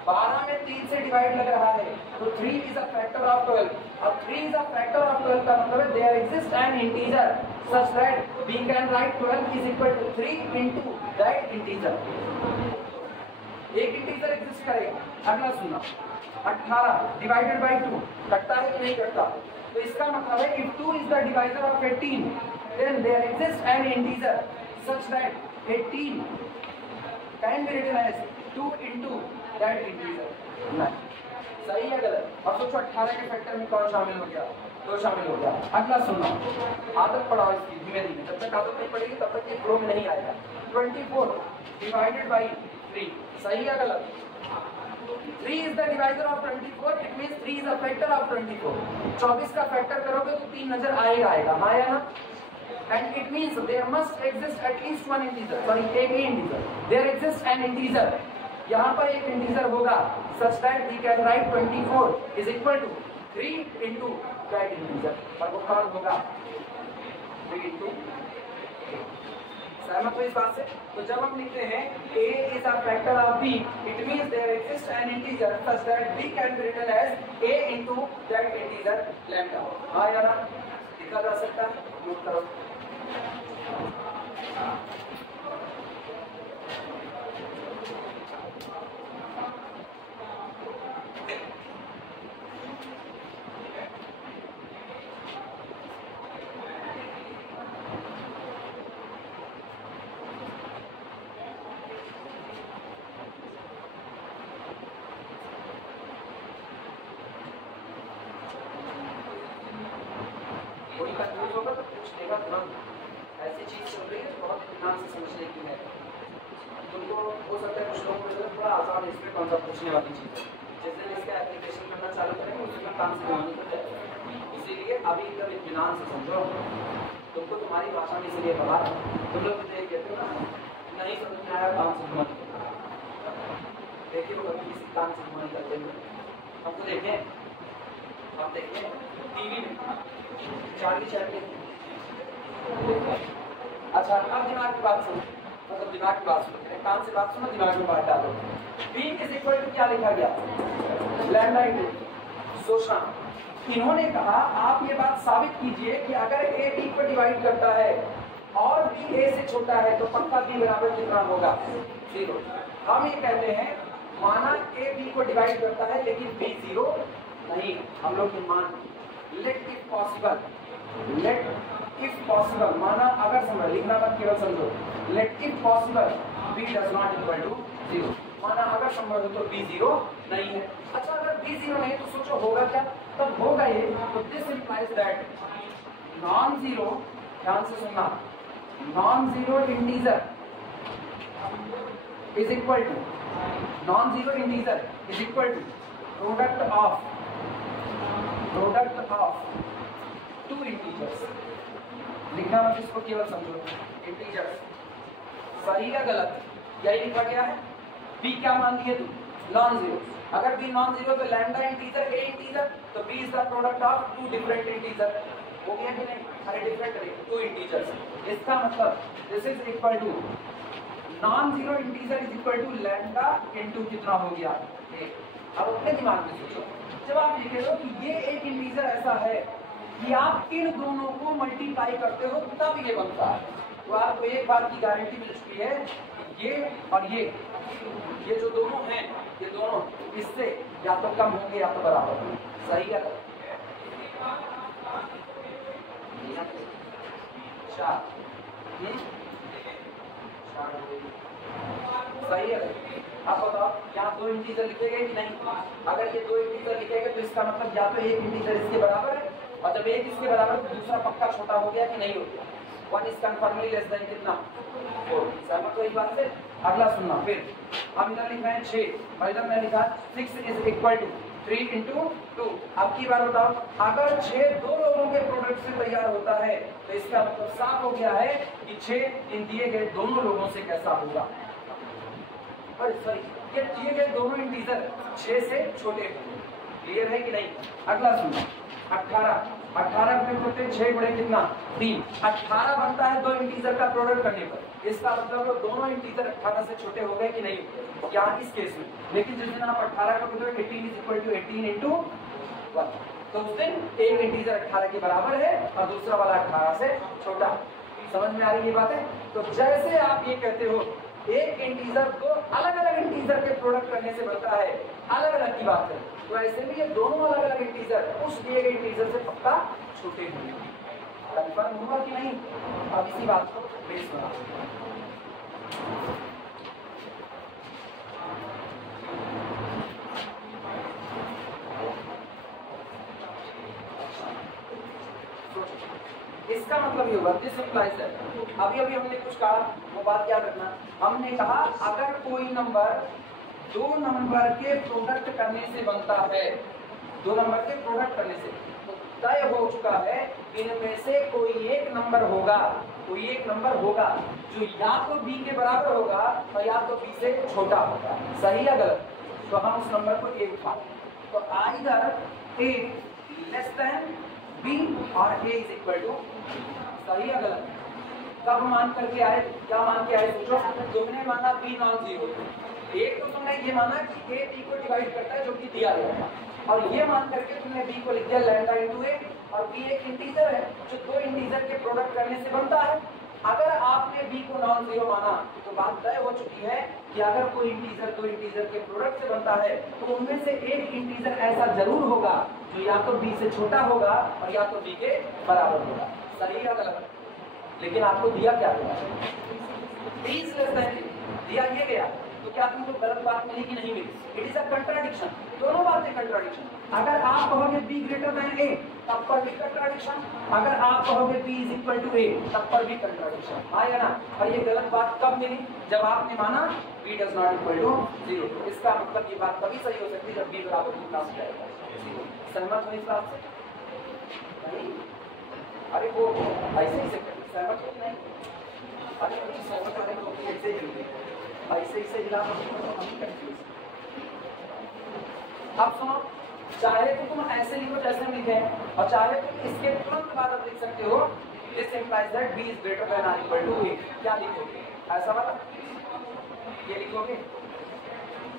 12 में 3 से डिवाइड लग रहा है तो 3 इज अ फैक्टर ऑफ 12 और 3 इज अ फैक्टर ऑफ 12 का मतलब है there exist an integer such that we can write 12 is equal to 3 into that integer. एक इंटीजर एग्जिस्ट करेगा। अगला सुनना, 18 डिवाइडेड बाय 2 कटता है कि नहीं कटता? तो इसका मतलब है if 2 is the divisor of 18 then there exist an integer such that 18 can be written as 2 into that integer. नहीं, सही है गलत? और सोचो 18 के फैक्टर में कौन शामिल हो गया? 2 शामिल हो गया। अगला सुनना, आदत पढ़ाओ इसकी धीमे धीमे, जब तक आदत नहीं पड़ेगी तब तक ये फ्लो में नहीं आएगा। 24 डिवाइडेड बाई 3 सही है गलत? 3 is the divisor of 24, it means 3 is a factor of 24। 24 का फैक्टर करोगे तो 3 नजर आएगा, हाँ या ना? And it means there must exist at least one integer, sorry एक ही integer, there exists an integer, यहाँ पर एक इंटीजर होगा such that we can write 24 is equal to 3 into that integer, और वो कौन होगा? 3 into सहमत हो इस बात से? तो जब हम लिखते हैं a is a factor of b, it means there exists an integer such that b can be written as a into that integer lambda। हाँ या ना? लिखा जा सकता है, नोट करो। ऐसी चीज चल रही है बहुत ध्यान से समझने की है। तुमको हो सकता है कुछ लोगों को थोड़ा आसान इसमें कौन सा पूछने वाली चीज है, जिस दिन इसका एप्लीकेशन करना चालू करेंगे उसी दिन काम से दिमाग निकल जाएगा। इसीलिए अभी एकदम इत्मीनान से समझो। तुमको तुम्हारी भाषा में इसलिए कहा, तुम लोग मुझे कहते हो ना नहीं समझ में आया काम से दिमाग देखिए, वो कभी किसी काम से दिमाग करते हुए हम तो देखें, हम देखें टीवी में चार्ली चैपलिन। अच्छा अब दिमाग की बात सुनो, मतलब दिमाग की बात सुनो, कान से बात सुनो, दिमाग में बात डालो। b इज इक्वल टू क्या लिखा गया? Lambda into. सोचना, इन्होंने कहा आप ये बात साबित कीजिए कि अगर a b को डिवाइड करता है और b a से छोटा है तो पक्का b बराबर कितना होगा? 0। हम ये कहते हैं माना a b को डिवाइड करता है लेकिन b 0 नहीं। हम लोग मान let if possible, let if possible, माना अगर समझ, लिखना मत केवल समझो, let if possible b does not equal to 0, माना अगर संभव हो तो b 0 नहीं है। अच्छा अगर b 0 नहीं तो सोचो होगा क्या? तब होगा ये, तो this implies that non zero, ध्यान से सुनना, non zero integer is equal to, non zero integer is equal to product of two integers. लिखना मत इसको, केवल समझो इंटीजर्स। सही या गलत? यही लिखा गया है। b क्या मान लिए तू? Non zero. अगर b नॉन जीरो तो लैम्डा इंटीजर a इंटीजर, तो b is the product of two different integer. हो गया कि नहीं? अरे डिफरेंट टू इंटीजर्स। इसका मतलब this is equal to non zero integer is equal to lambda into कितना हो गया? a। अब अपने दिमाग में सोचो, जब आप लिखे हो कि ये एक इंटीजर ऐसा है कि आप इन दोनों को मल्टीप्लाई करते हो तब ये बनता है, तो आपको एक बात की गारंटी मिल चुकी है कि ये और ये जो दोनों हैं, ये दोनों इससे या तो कम होंगे या तो बराबर होंगे। सही है? सही है? आप बताओ यहाँ दो इंटीजर लिखे गए कि नहीं? अगर ये दो इंटीजर लिखे गए तो इसका मतलब या तो एक इंटीजर इसके बराबर है, और जब एक इसके बराबर तो दूसरा पक्का छोटा हो गया कि नहीं हो गया? 1 इज कन्फर्मली लेस देन कितना? 4। सहमत हो इस बात से? अगला सुनना, फिर हम इधर लिख रहे हैं 6 और इधर मैं लिखा 6 इज इक्वल टू 3 इंटू 2। अब की बार बताओ, अगर 6 दो लोगों के प्रोडक्ट से तैयार होता है तो इसका मतलब साफ हो गया है कि 6 इन दिए गए दोनों लोगों से कैसा होगा? सॉरी, ये दिए गए दोनों इंटीजर 6 से छोटे होंगे। क्लियर है कि नहीं? अगला सुनो, 18 18 गुणे करते 6 गुणे कितना 3, 18 बनता है दो इंटीजर का प्रोडक्ट करने पर। इसका मतलब वो दोनों इंटीजर 18 से छोटे हो गए कि नहीं, क्या इस केस में। लेकिन जिस दिन आप 18 का मतलब 18 इज इक्वल टू 18 इंटू 1, तो उस दिन एक इंटीजर 18 के बराबर है और दूसरा वाला 18 से छोटा। समझ में आ रही है बातें। तो जैसे आप ये कहते हो एक इंटीजर को अलग अलग इंटीजर के प्रोडक्ट करने से बनता है, अलग अलग की बात है, तो ऐसे भी ये दोनों अलग अलग इंटीजर उस दिए गए इंटीजर से पक्का छोटे होंगे। कंफर्म हुआ कि नहीं। अब इसी बात को बेस बना, इसका मतलब ये हुआ दिस इंप्लाइज दैट। अभी अभी हमने कुछ कहा, वो बात याद रखना। हमने कहा अगर कोई नंबर दो नंबर के प्रोडक्ट करने से बनता है, दो नंबर के प्रोडक्ट करने से, तो तय हो चुका है इनमें से कोई एक नंबर होगा, कोई एक नंबर होगा जो या तो b के बराबर होगा और या तो b से छोटा होगा। सही या गलत। तो हम उस नंबर को a उठा, तो either a less than b और a इज इक्वल टू, सही या गलत। कब मान करके आए, क्या मान के आए सोचो। तुमने माना b नॉन जीरो, एक तो तुमने ये माना कि a b को डिवाइड करता है जो कि दिया गया था, और ये मान करके तुमने b को लिख दिया लैम्डा इनटू a, और b एक इंटीजर है जो दो इंटीजर के प्रोडक्ट करने से बनता है। अगर आपने b को नॉन जीरो माना तो बात तय हो चुकी है कि अगर कोई इंटीजर दो इंटीजर के प्रोडक्ट से बनता है तो उनमें से एक इंटीजर ऐसा जरूर होगा जो या तो b से छोटा होगा और या तो b के बराबर होगा। सही या गलत। लेकिन आपको दिया क्या गया, दिया ये गया, तो क्या तुमको गलत बात मिली कि नहीं मिली। इट इज अ कंट्राडिक्शन, दोनों बातें कंट्राडिक्शन। अगर आप कहोगे b ग्रेटर देन a तब पर भी कंट्राडिक्शन, अगर आप कहोगे b is equal to a तब पर भी कंट्राडिक्शन। हाँ या ना। और ये गलत बात कब मिली, जब आपने माना b does not equal to 0। इसका मतलब ये बात तभी सही हो सकती है जब b बराबर कितना हो जाएगा। सहमत हो इस बात से। नहीं, अरे वो ऐसे ही से सहमत हो नहीं, अरे सहमत वाले को ऐसे ही ऐसे हिला हम कंफ्यूज। अब सुनो, चाहे तो तुम ऐसे लिखो जैसे हम लिखे, और चाहे तुम इसके तुरंत बाद आप लिख सकते हो this implies that b is greater than और इक्वल टू a। क्या लिखोगे, ऐसा वाला ये लिखोगे,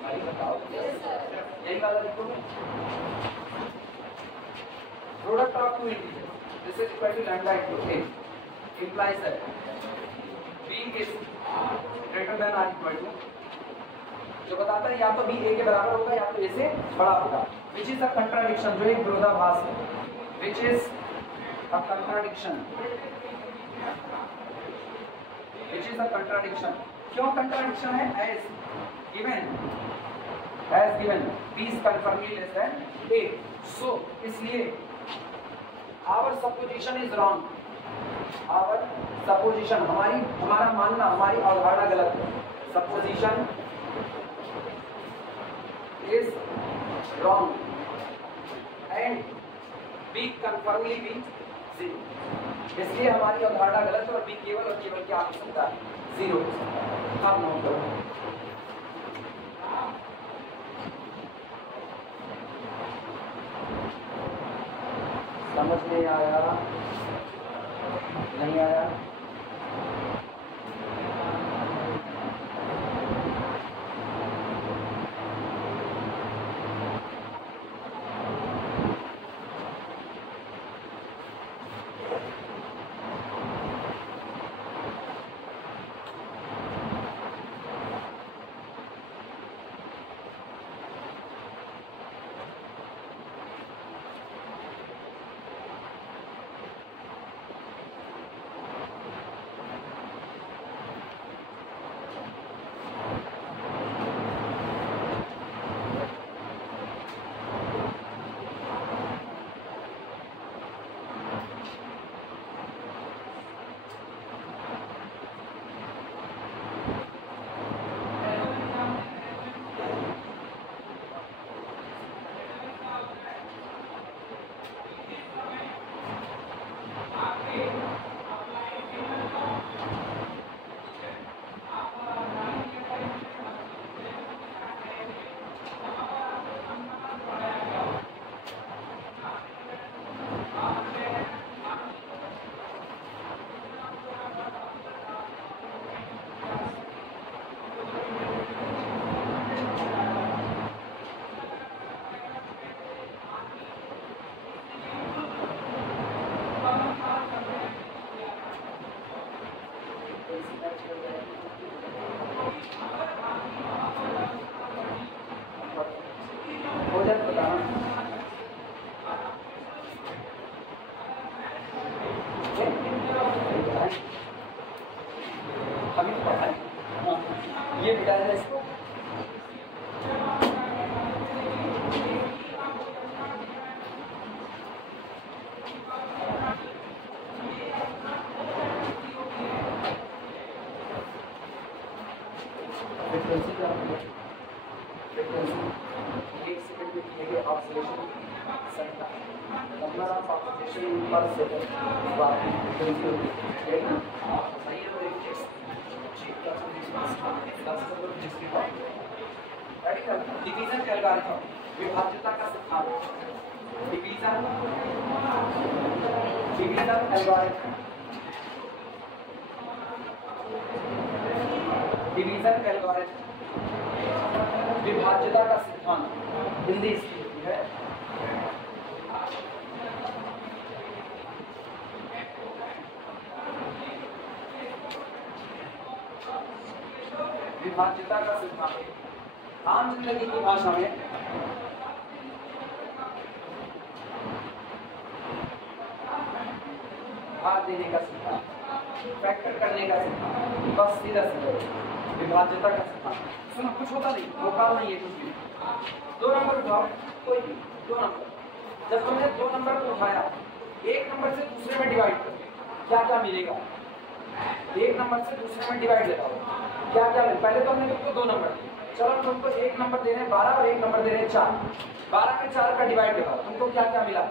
अरे बताओ यही वाला लिखोगे। Product of two integer this is equal to lambda into a implies that b is greater than और इक्वल टू, जो बताता है या तो b a के बराबर होगा या तो a से बड़ा होगा। विच इज अ कंट्राडिक्शन, जो एक विरोधाभास है। Which is a contradiction, which is a contradiction. क्यों कंट्राडिक्शन है, as given b is confirmly less than a, so इसलिए our supposition is wrong, our supposition हमारा मानना, हमारी अवधारणा गलत है। supposition is wrong and b confirmly be 0। इसलिए हमारी अवधारणा गलत है और b केवल और केवल क्या हो सकता है, 0 हो सकता है। अब नोट करो, समझ में आया नहीं आया। रिजल्ट बताना। अभी तो पढ़ा है, ये बिटा है इसको। फ्रीक्वेंसी क्या होती है? फ्रीक्वेंसी 1 सेकंड में किए गए ऑब्जर्वेशन संख्या, नंबर ऑफ ऑब्जर्वेशन पर सेकंड, वो आपकी फ्रीक्वेंसी होती है ना। सही है, एक फिक्स डिवीजन का एल्गोरिथम, विभाज्यता का सिद्धांत, डिवीजन एल्गोरिथम, डिवीजन एल्गोरिथम, विभाज्यता का सिद्धांत, हिंदी इसकी होती है विभाज्यता का सिद्धांत। आम जिंदगी की भाषा में भाग देने का सिद्धांत, फैक्टर करने का सिद्धांत, बस सीधा सीधा विभाज्यता का सिद्धांत। सुनो, कुछ होता नहीं, भोपाल नहीं है कुछ भी। 2 नंबर उठाओ, कोई भी 2 नंबर, जब तुमने 2 नंबर को उठाया, 1 नंबर से दूसरे में डिवाइड करो, क्या क्या मिलेगा? 1 नंबर से दूसरे में डिवाइड लगाओ, क्या क्या मिलेगा? पहले तो हमने तुमको 2 नंबर दिए, चलो तुमको 1 नंबर दे रहे हैं 12 और 1 नंबर दे रहे हैं 4, 12 में 4 का डिवाइड लगाओ, तुमको क्या क्या मिला?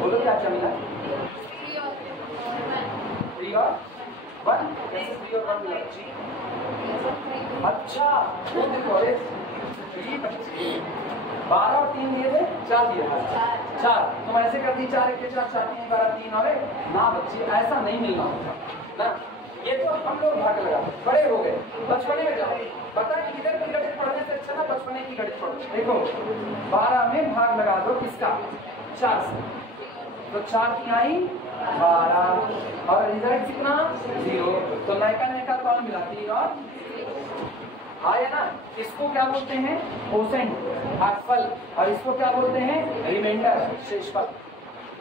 बोलो क्या क्या मिला? 3 और 1। कैसे 3 और 1 मिला? अच्छा, वो देखो 12 और 3 दिए थे, 4 दिए थे, 4 तुम ऐसे कर दी, 4 1 4 4 3 12 3 और 1 ना। बच्चे ऐसा नहीं मिलना होता ना, ये तो हम लोग भाग लगा, बड़े हो गए, बचपने में जाओ, पता है इधर की गणित पढ़ने से अच्छा ना बचपने की गणित पढ़ो। देखो 12 में भाग लगा दो किसका? 4 से, तो 4 की आई 12 और रिजल्ट कितना? 0। तो नयका नयका कौन मिला? 3 और आया ना। इसको क्या बोलते हैं? कोसेंट, भागफल, और इसको क्या बोलते हैं? रिमाइंडर, शेषफल।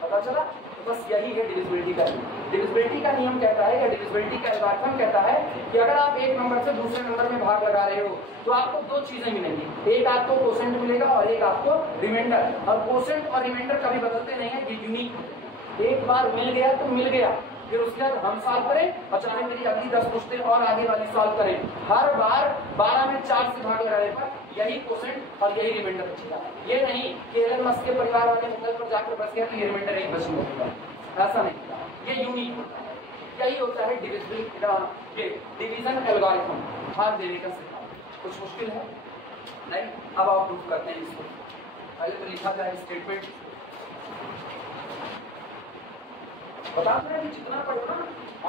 पता चला? तो बस यही है डिविजिबिलिटी का नियम। डिविजिबिलिटी का नियम कहता है, या डिविजिबिलिटी का एल्गोरिथम कहता है कि अगर आप 1 नंबर से दूसरे नंबर में भाग लगा रहे हो तो आपको 2 चीजें मिलेंगी, एक आपको कोसेंट मिलेगा और एक आपको रिमाइंडर। और कोसेंट और रिमाइंडर कभी बदलते नहीं है, ये यूनिक। एक बार मिल गया तो मिल गया, फिर उसके बाद हम सॉल्व करें और चाहे मेरी अगली 10 पुश्तें और आगे वाली सॉल्व करें, हर बार 12 में 4 से भाग लगाने पर यही कोसेंट और यही रिमाइंडर बचेगा। ये नहीं कि एलन मस्क के परिवार वाले मंगल पर जाकर बच गया तो ये रिमाइंडर एक बच होगा, ऐसा नहीं, ये यूनिक होता है। यही होता है डिवीजन एल्गोरिथम, भाग देने का सिद्धांत। कुछ मुश्किल है नहीं? अब आप प्रूफ करते हैं इसको। पहले तो लिखा जाए स्टेटमेंट, बताते हैं कि जितना पढ़ो ना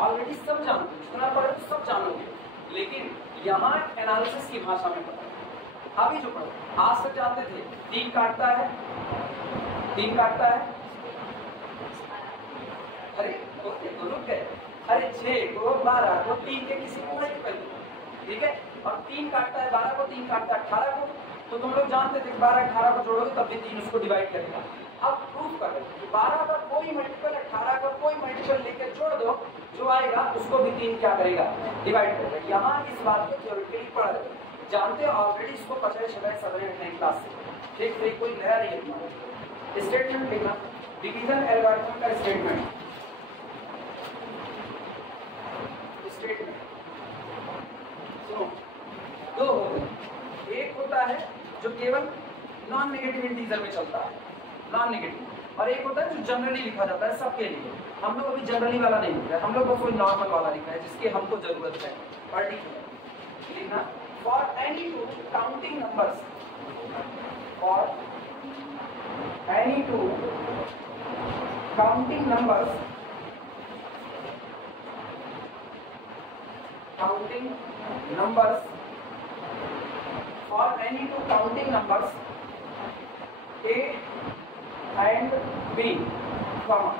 ऑलरेडी सब जानते हो, जितना पढ़ो तो सब जानोगे, लेकिन यहाँ एनालिसिस की भाषा में पढ़ो। अभी जो पढ़ो आज तक जानते थे 3 काटता है, 3 काटता है, अरे रुक गए, अरे 6 को 12 को 3 के किसी को नहीं पहले, ठीक है, और 3 काटता है 12 को, 3 काटता है 18 को, तो तुम लोग जानते थे 12 18 को जोड़ोगे तब भी 3 उसको डिवाइड करेगा। अब प्रूफ करो कि 12 का कोई मल्टीपल 18 का कोई मल्टीपल लेकर जोड़ दो, जो आएगा उसको भी 3 क्या करेगा? डिवाइड करेगा। यहाँ इस बात को थ्योरेटिकली पढ़ रहे जानते हो ऑलरेडी, इसको 50 7 क्लास से, ठीक है, कोई नया नहीं है। स्टेटमेंट लिखना, डिवीजन एल्गोरिथम का स्टेटमेंट। सुनो, 2 होते हैं, एक होता है जो केवल नॉन नेगेटिव इंटीजर में चलता है, नॉन नेगेटिव, और एक होता है जो जनरली लिखा जाता है सबके लिए। हम लोग अभी जनरली वाला नहीं लिख रहे, हम लोग बस कोई नॉर्मल वाला लिखा है जिसके हमको जरूरत है। पर्टिकुलर लिखना, for any 2 counting numbers, for any 2 counting numbers, counting numbers, for any 2 counting numbers A and B, comma,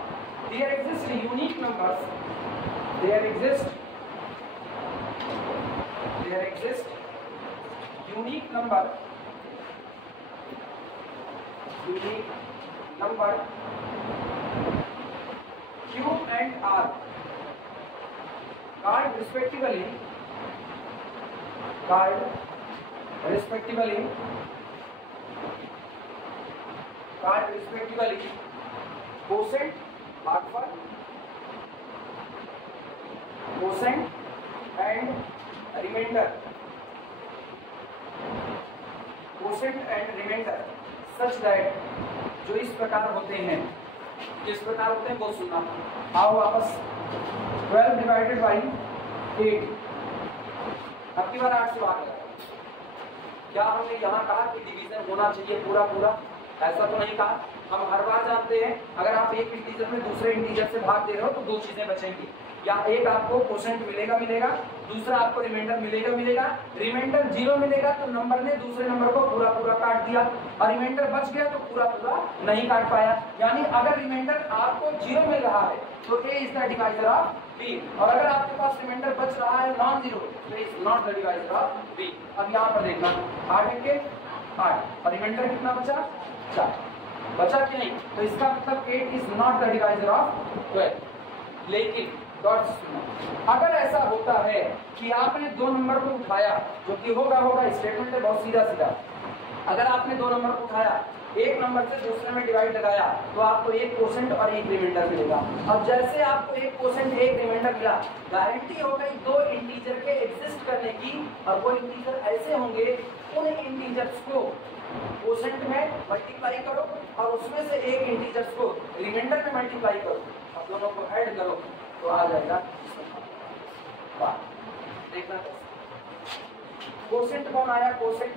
there exist unique numbers, there exist unique number unique number Q and R called respectively quotient भागफल quotient and remainder such that जो इस प्रकार होते हैं, किस प्रकार होते हैं वो सुनना। आओ वापस 12 डिवाइडेड बाई 8, अब की बार 8 से भाग लगा। क्या हमने यहाँ कहा कि डिवीजन होना चाहिए पूरा पूरा? ऐसा तो नहीं कहा। हम हर बार जानते हैं अगर आप एक इंटीजर में दूसरे इंटीजर से भाग दे रहे हो तो दो चीजें बचेंगी, या एक आपको क्वोशेंट मिलेगा, दूसरा आपको रिमाइंडर मिलेगा। रिमाइंडर 0 मिलेगा तो नंबर ने दूसरे नंबर को पूरा पूरा काट दिया, और रिमाइंडर बच गया तो पूरा पूरा नहीं काट पाया। यानी अगर रिमाइंडर आपको 0 मिल रहा है तो A is the divisor of B, और अगर आपके पास रिमाइंडर बच रहा है नॉन जीरो तो is not the divisor of B। अब यहाँ पर देखना 8 के 8 और रिमाइंडर कितना बचा? 4 बचा कि नहीं? तो इसका मतलब 8 is not the divisor of 12। लेकिन अगर ऐसा होता है कि आपने दो नंबर को उठाया, जो कि होगा स्टेटमेंट है बहुत सीधा, अगर आपने दो नंबर को उठाया, एक नंबर से दूसरे में डिवाइड लगाया तो आपको एक क्वोशेंट और एक रिमाइंडर मिलेगा। अब जैसे आपको एक क्वोशेंट एक रिमाइंडर मिला, गारंटी हो गई दो इंटीजर के एग्जिस्ट करने की, और वो इंटीजर ऐसे होंगे उन इंटीजर्स को क्वोशेंट में मल्टीप्लाई करो और उसमें से एक इंटीजर्स को रिमाइंडर में मल्टीप्लाई करो, अब दोनों को ऐड करो तो आ जाएगा। देखना क्वोशेंट कौन आया? क्वोशेंट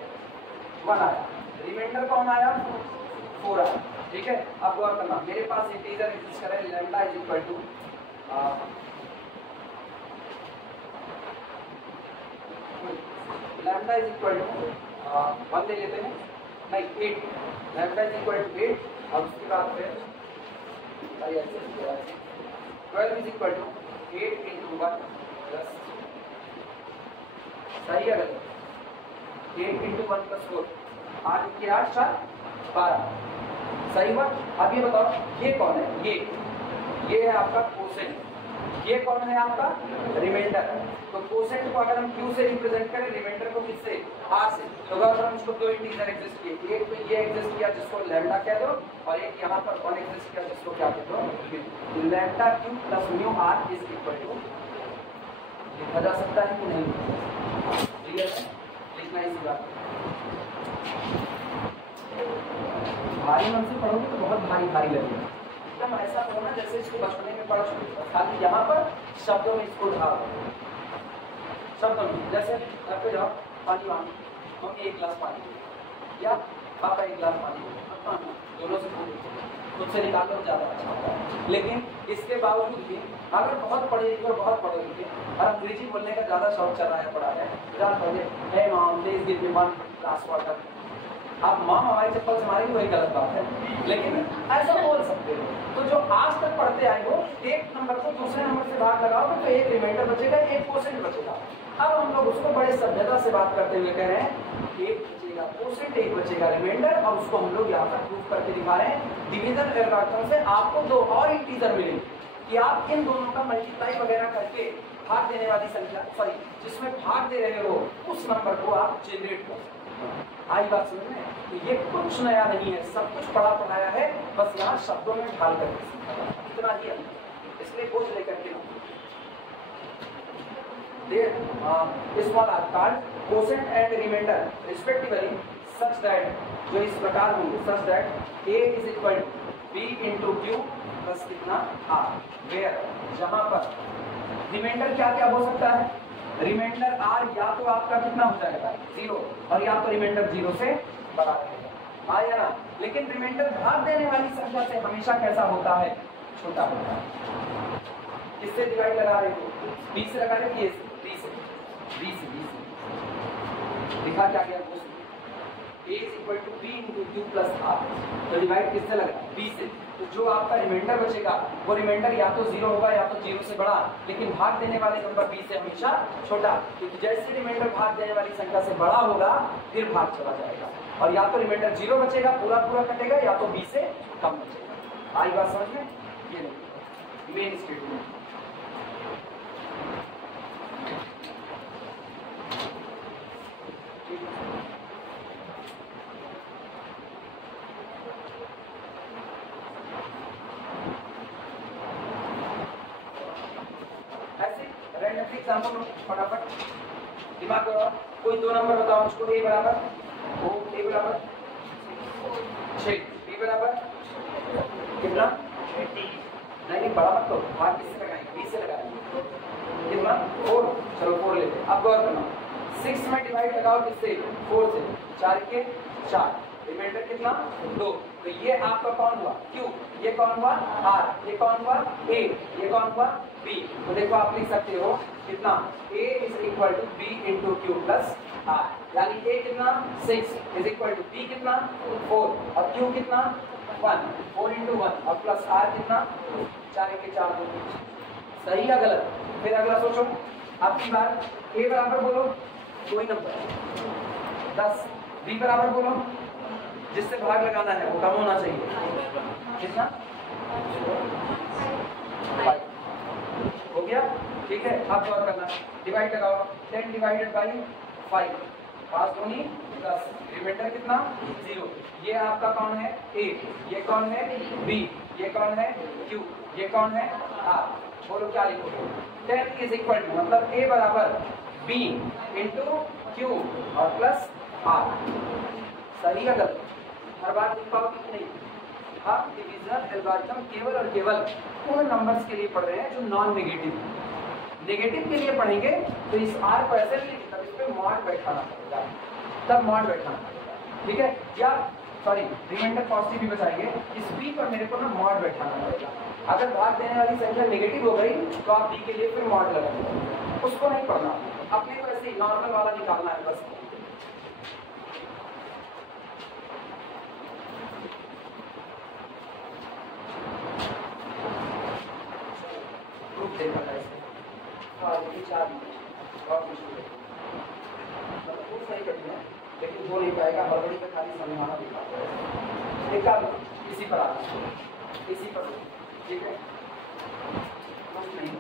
1 आया, रिमाइंडर कौन आया? 4 आया। ठीक है, अब गौर करना, मेरे पास इंटीजर एग्जिस्ट कर रहा है lambda is equal to lambda is equal to 1 ले लेते हैं, नहीं 8, लैम्डा इज इक्वल टू 8, और उसके बाद फिर 12 is equal to 8 into 1 plus, सही है, 8 into 1 प्लस 4, 8 के 8 4 12, सही हुआ। अब ये बताओ ये कौन है? ये है आपका क्वोशेंट, ये कौन है आपका? रिमाइंडर। तो क्वोशेंट को अगर हम Q से रिप्रेजेंट करें, रिमाइंडर को किससे? R से। तो अगर हम इसको दो इंटीजर एग्जिस्ट किए, एक तो ये एग्जिस्ट किया जिसको लैम्डा कह दो, और एक यहाँ पर 1 एग्जिस्ट किया जिसको क्या कह दो? Lambda Q plus mu R is equal to, लिखा जा सकता है कि नहीं? क्लियर है, लिखना इसी बात। भारी मन से पढ़ोगे तो बहुत भारी लगेगा, एकदम ऐसा करो ना जैसे इसको बचपने में पढ़ चुके, खाली यहाँ पर शब्दों में इसको ढाल, शब्दों में जैसे घर पे जाओ, पानी मांगो, मम्मी 1 गिलास पानी, या पापा 1 गिलास पानी, दोनों से खुद से निकाल लो, ज़्यादा अच्छा होता है। लेकिन इसके बावजूद भी अगर बहुत पढ़े लिखे और बहुत पढ़े लिखे और अंग्रेजी बोलने का ज़्यादा शौक चल रहा है, पढ़ा है, hey mom please give me 1 glass water, आप माँ हमारी चप्पल से मारेंगे वही गलत बात है, लेकिन ऐसा बोल सकते हो। तो जो आज तक पढ़ते आए हो, एक नंबर को दूसरे नंबर से भाग लगाओगे तो एक रिमाइंडर बचेगा, एक क्वोशेंट बचेगा। अब हम लोग उसको बड़े सभ्यता से बात करते हुए कह रहे हैं एक बचेगा क्वोशेंट, एक बचेगा रिमाइंडर, और उसको हम लोग यहाँ पर प्रूफ करके दिखा रहे हैं। डिवीजन एल्गोरिथम से आपको दो और इंटीजर मिलेंगे कि आप इन दोनों का मल्टीप्लाई वगैरह करके भाग देने वाली संख्या, सॉरी जिसमें भाग दे रहे हो उस नंबर को आप जनरेट कर सकते हो। आई बात समझ में? तो ये कुछ नया नहीं है, सब कुछ पढ़ा पढ़ाया है, बस यहाँ शब्दों में ढाल करके इतना ही है, इसलिए बोझ लेकर के small r called quotient and remainder respectively such that, जो इस प्रकार होंगे such that A is equal to B into Q plus कितना R, वेयर जहाँ पर रिमाइंडर क्या क्या हो सकता है? रिमाइंडर R या तो आपका कितना हो जाएगा 0, और या तो रिमाइंडर 0 से बड़ा रहेगा, आया ना? लेकिन रिमाइंडर भाग देने वाली संख्या से हमेशा कैसा होता है? छोटा होता है। किससे डिवाइड लगा रहे हो? B से लगा रहे हो, B से लिखा क्या गया? a is equal to b into q plus r. तो डिवाइड किससे लगा? b से। तो जो आपका रिमाइंडर बचेगा वो रिमाइंडर या तो 0 होगा या तो 0 से बड़ा, लेकिन भाग देने वाले नंबर b से हमेशा छोटा, क्योंकि जैसे रिमाइंडर भाग देने वाली संख्या से बड़ा होगा फिर भाग चला जाएगा, और या तो रिमाइंडर 0 बचेगा पूरा पूरा कटेगा, या तो b से कम बचेगा। आई बात समझ में? ये नहीं मेन स्टेटमेंट। एग्जाम्पल फटाफट दिमाग लगाओ। कोई दो नंबर बताओ मुझको। a बराबर a बराबर 6, b बराबर कितना? नहीं बड़ा मत लो, भाग किससे लगाएंगे? b से लगाएंगे। कितना? 4। चलो 4 लेते हैं। अब गौर करना, 6 में डिवाइड लगाओ किससे? 4 से। 4 के 4, रिमाइंडर कितना? 2। तो ये आपका कौन हुआ? q, ये कौन हुआ? r, ये कौन हुआ? a, ये कौन हुआ? b। तो देखो आप लिख सकते हो कितना? a is equal to b into q plus r, यानी a कितना? 6 इज इक्वल टू b कितना? 4 और q कितना? 1। 4 इंटू 1 और प्लस r कितना? 4 के 4 2। सही या गलत? फिर अगला सोचो। अब की बार a बराबर बोलो कोई नंबर 10, b बराबर बोलो जिससे भाग लगाना है वो कम होना चाहिए। कितना? 5 हो गया। ठीक है, अब गौर करना, डिवाइड लगाओ। 10 डिवाइडेड बाई 5, 5 दूनी 10, रिमाइंडर कितना? 0। ये आपका कौन है? a, ये कौन है? b, ये कौन है? q, ये कौन है? r। बोलो क्या लिखोगे? 10 इज इक्वल टू मतलब a बराबर b इंटू क्यू और प्लस r। सही है गलत? हर बार लिख पाओगे कि नहीं? आप डिविजनल एल्गोरिथम केवल और केवल उन नंबर्स के लिए पढ़ रहे हैं जो नॉन नेगेटिव। नेगेटिव के लिए पढ़ेंगे तो इस r को ऐसे नहीं लिखता, इस पे मॉड बैठाना पड़ेगा, तब मॉड बैठाना पड़ेगा। ठीक है, या सॉरी रिमाइंडर पॉजिटिव भी बचाएंगे, इस b पर मेरे को ना मॉड बैठाना पड़ेगा। अगर भाग देने वाली संख्या नेगेटिव हो गई तो आप b के लिए फिर मॉड लगाएंगे, उसको नहीं पढ़ना, अपने को ऐसे ही नॉर्मल वाला निकालना है बस। देखा था इसे, हाँ ये 4 बहुत मुश्किल है, मतलब वो सही करते हैं लेकिन वो नहीं पाएगा, हड़बड़ी का खाली समझाना दिखाता है। एक आप इसी पर आ, इसी पर, ठीक है, कुछ नहीं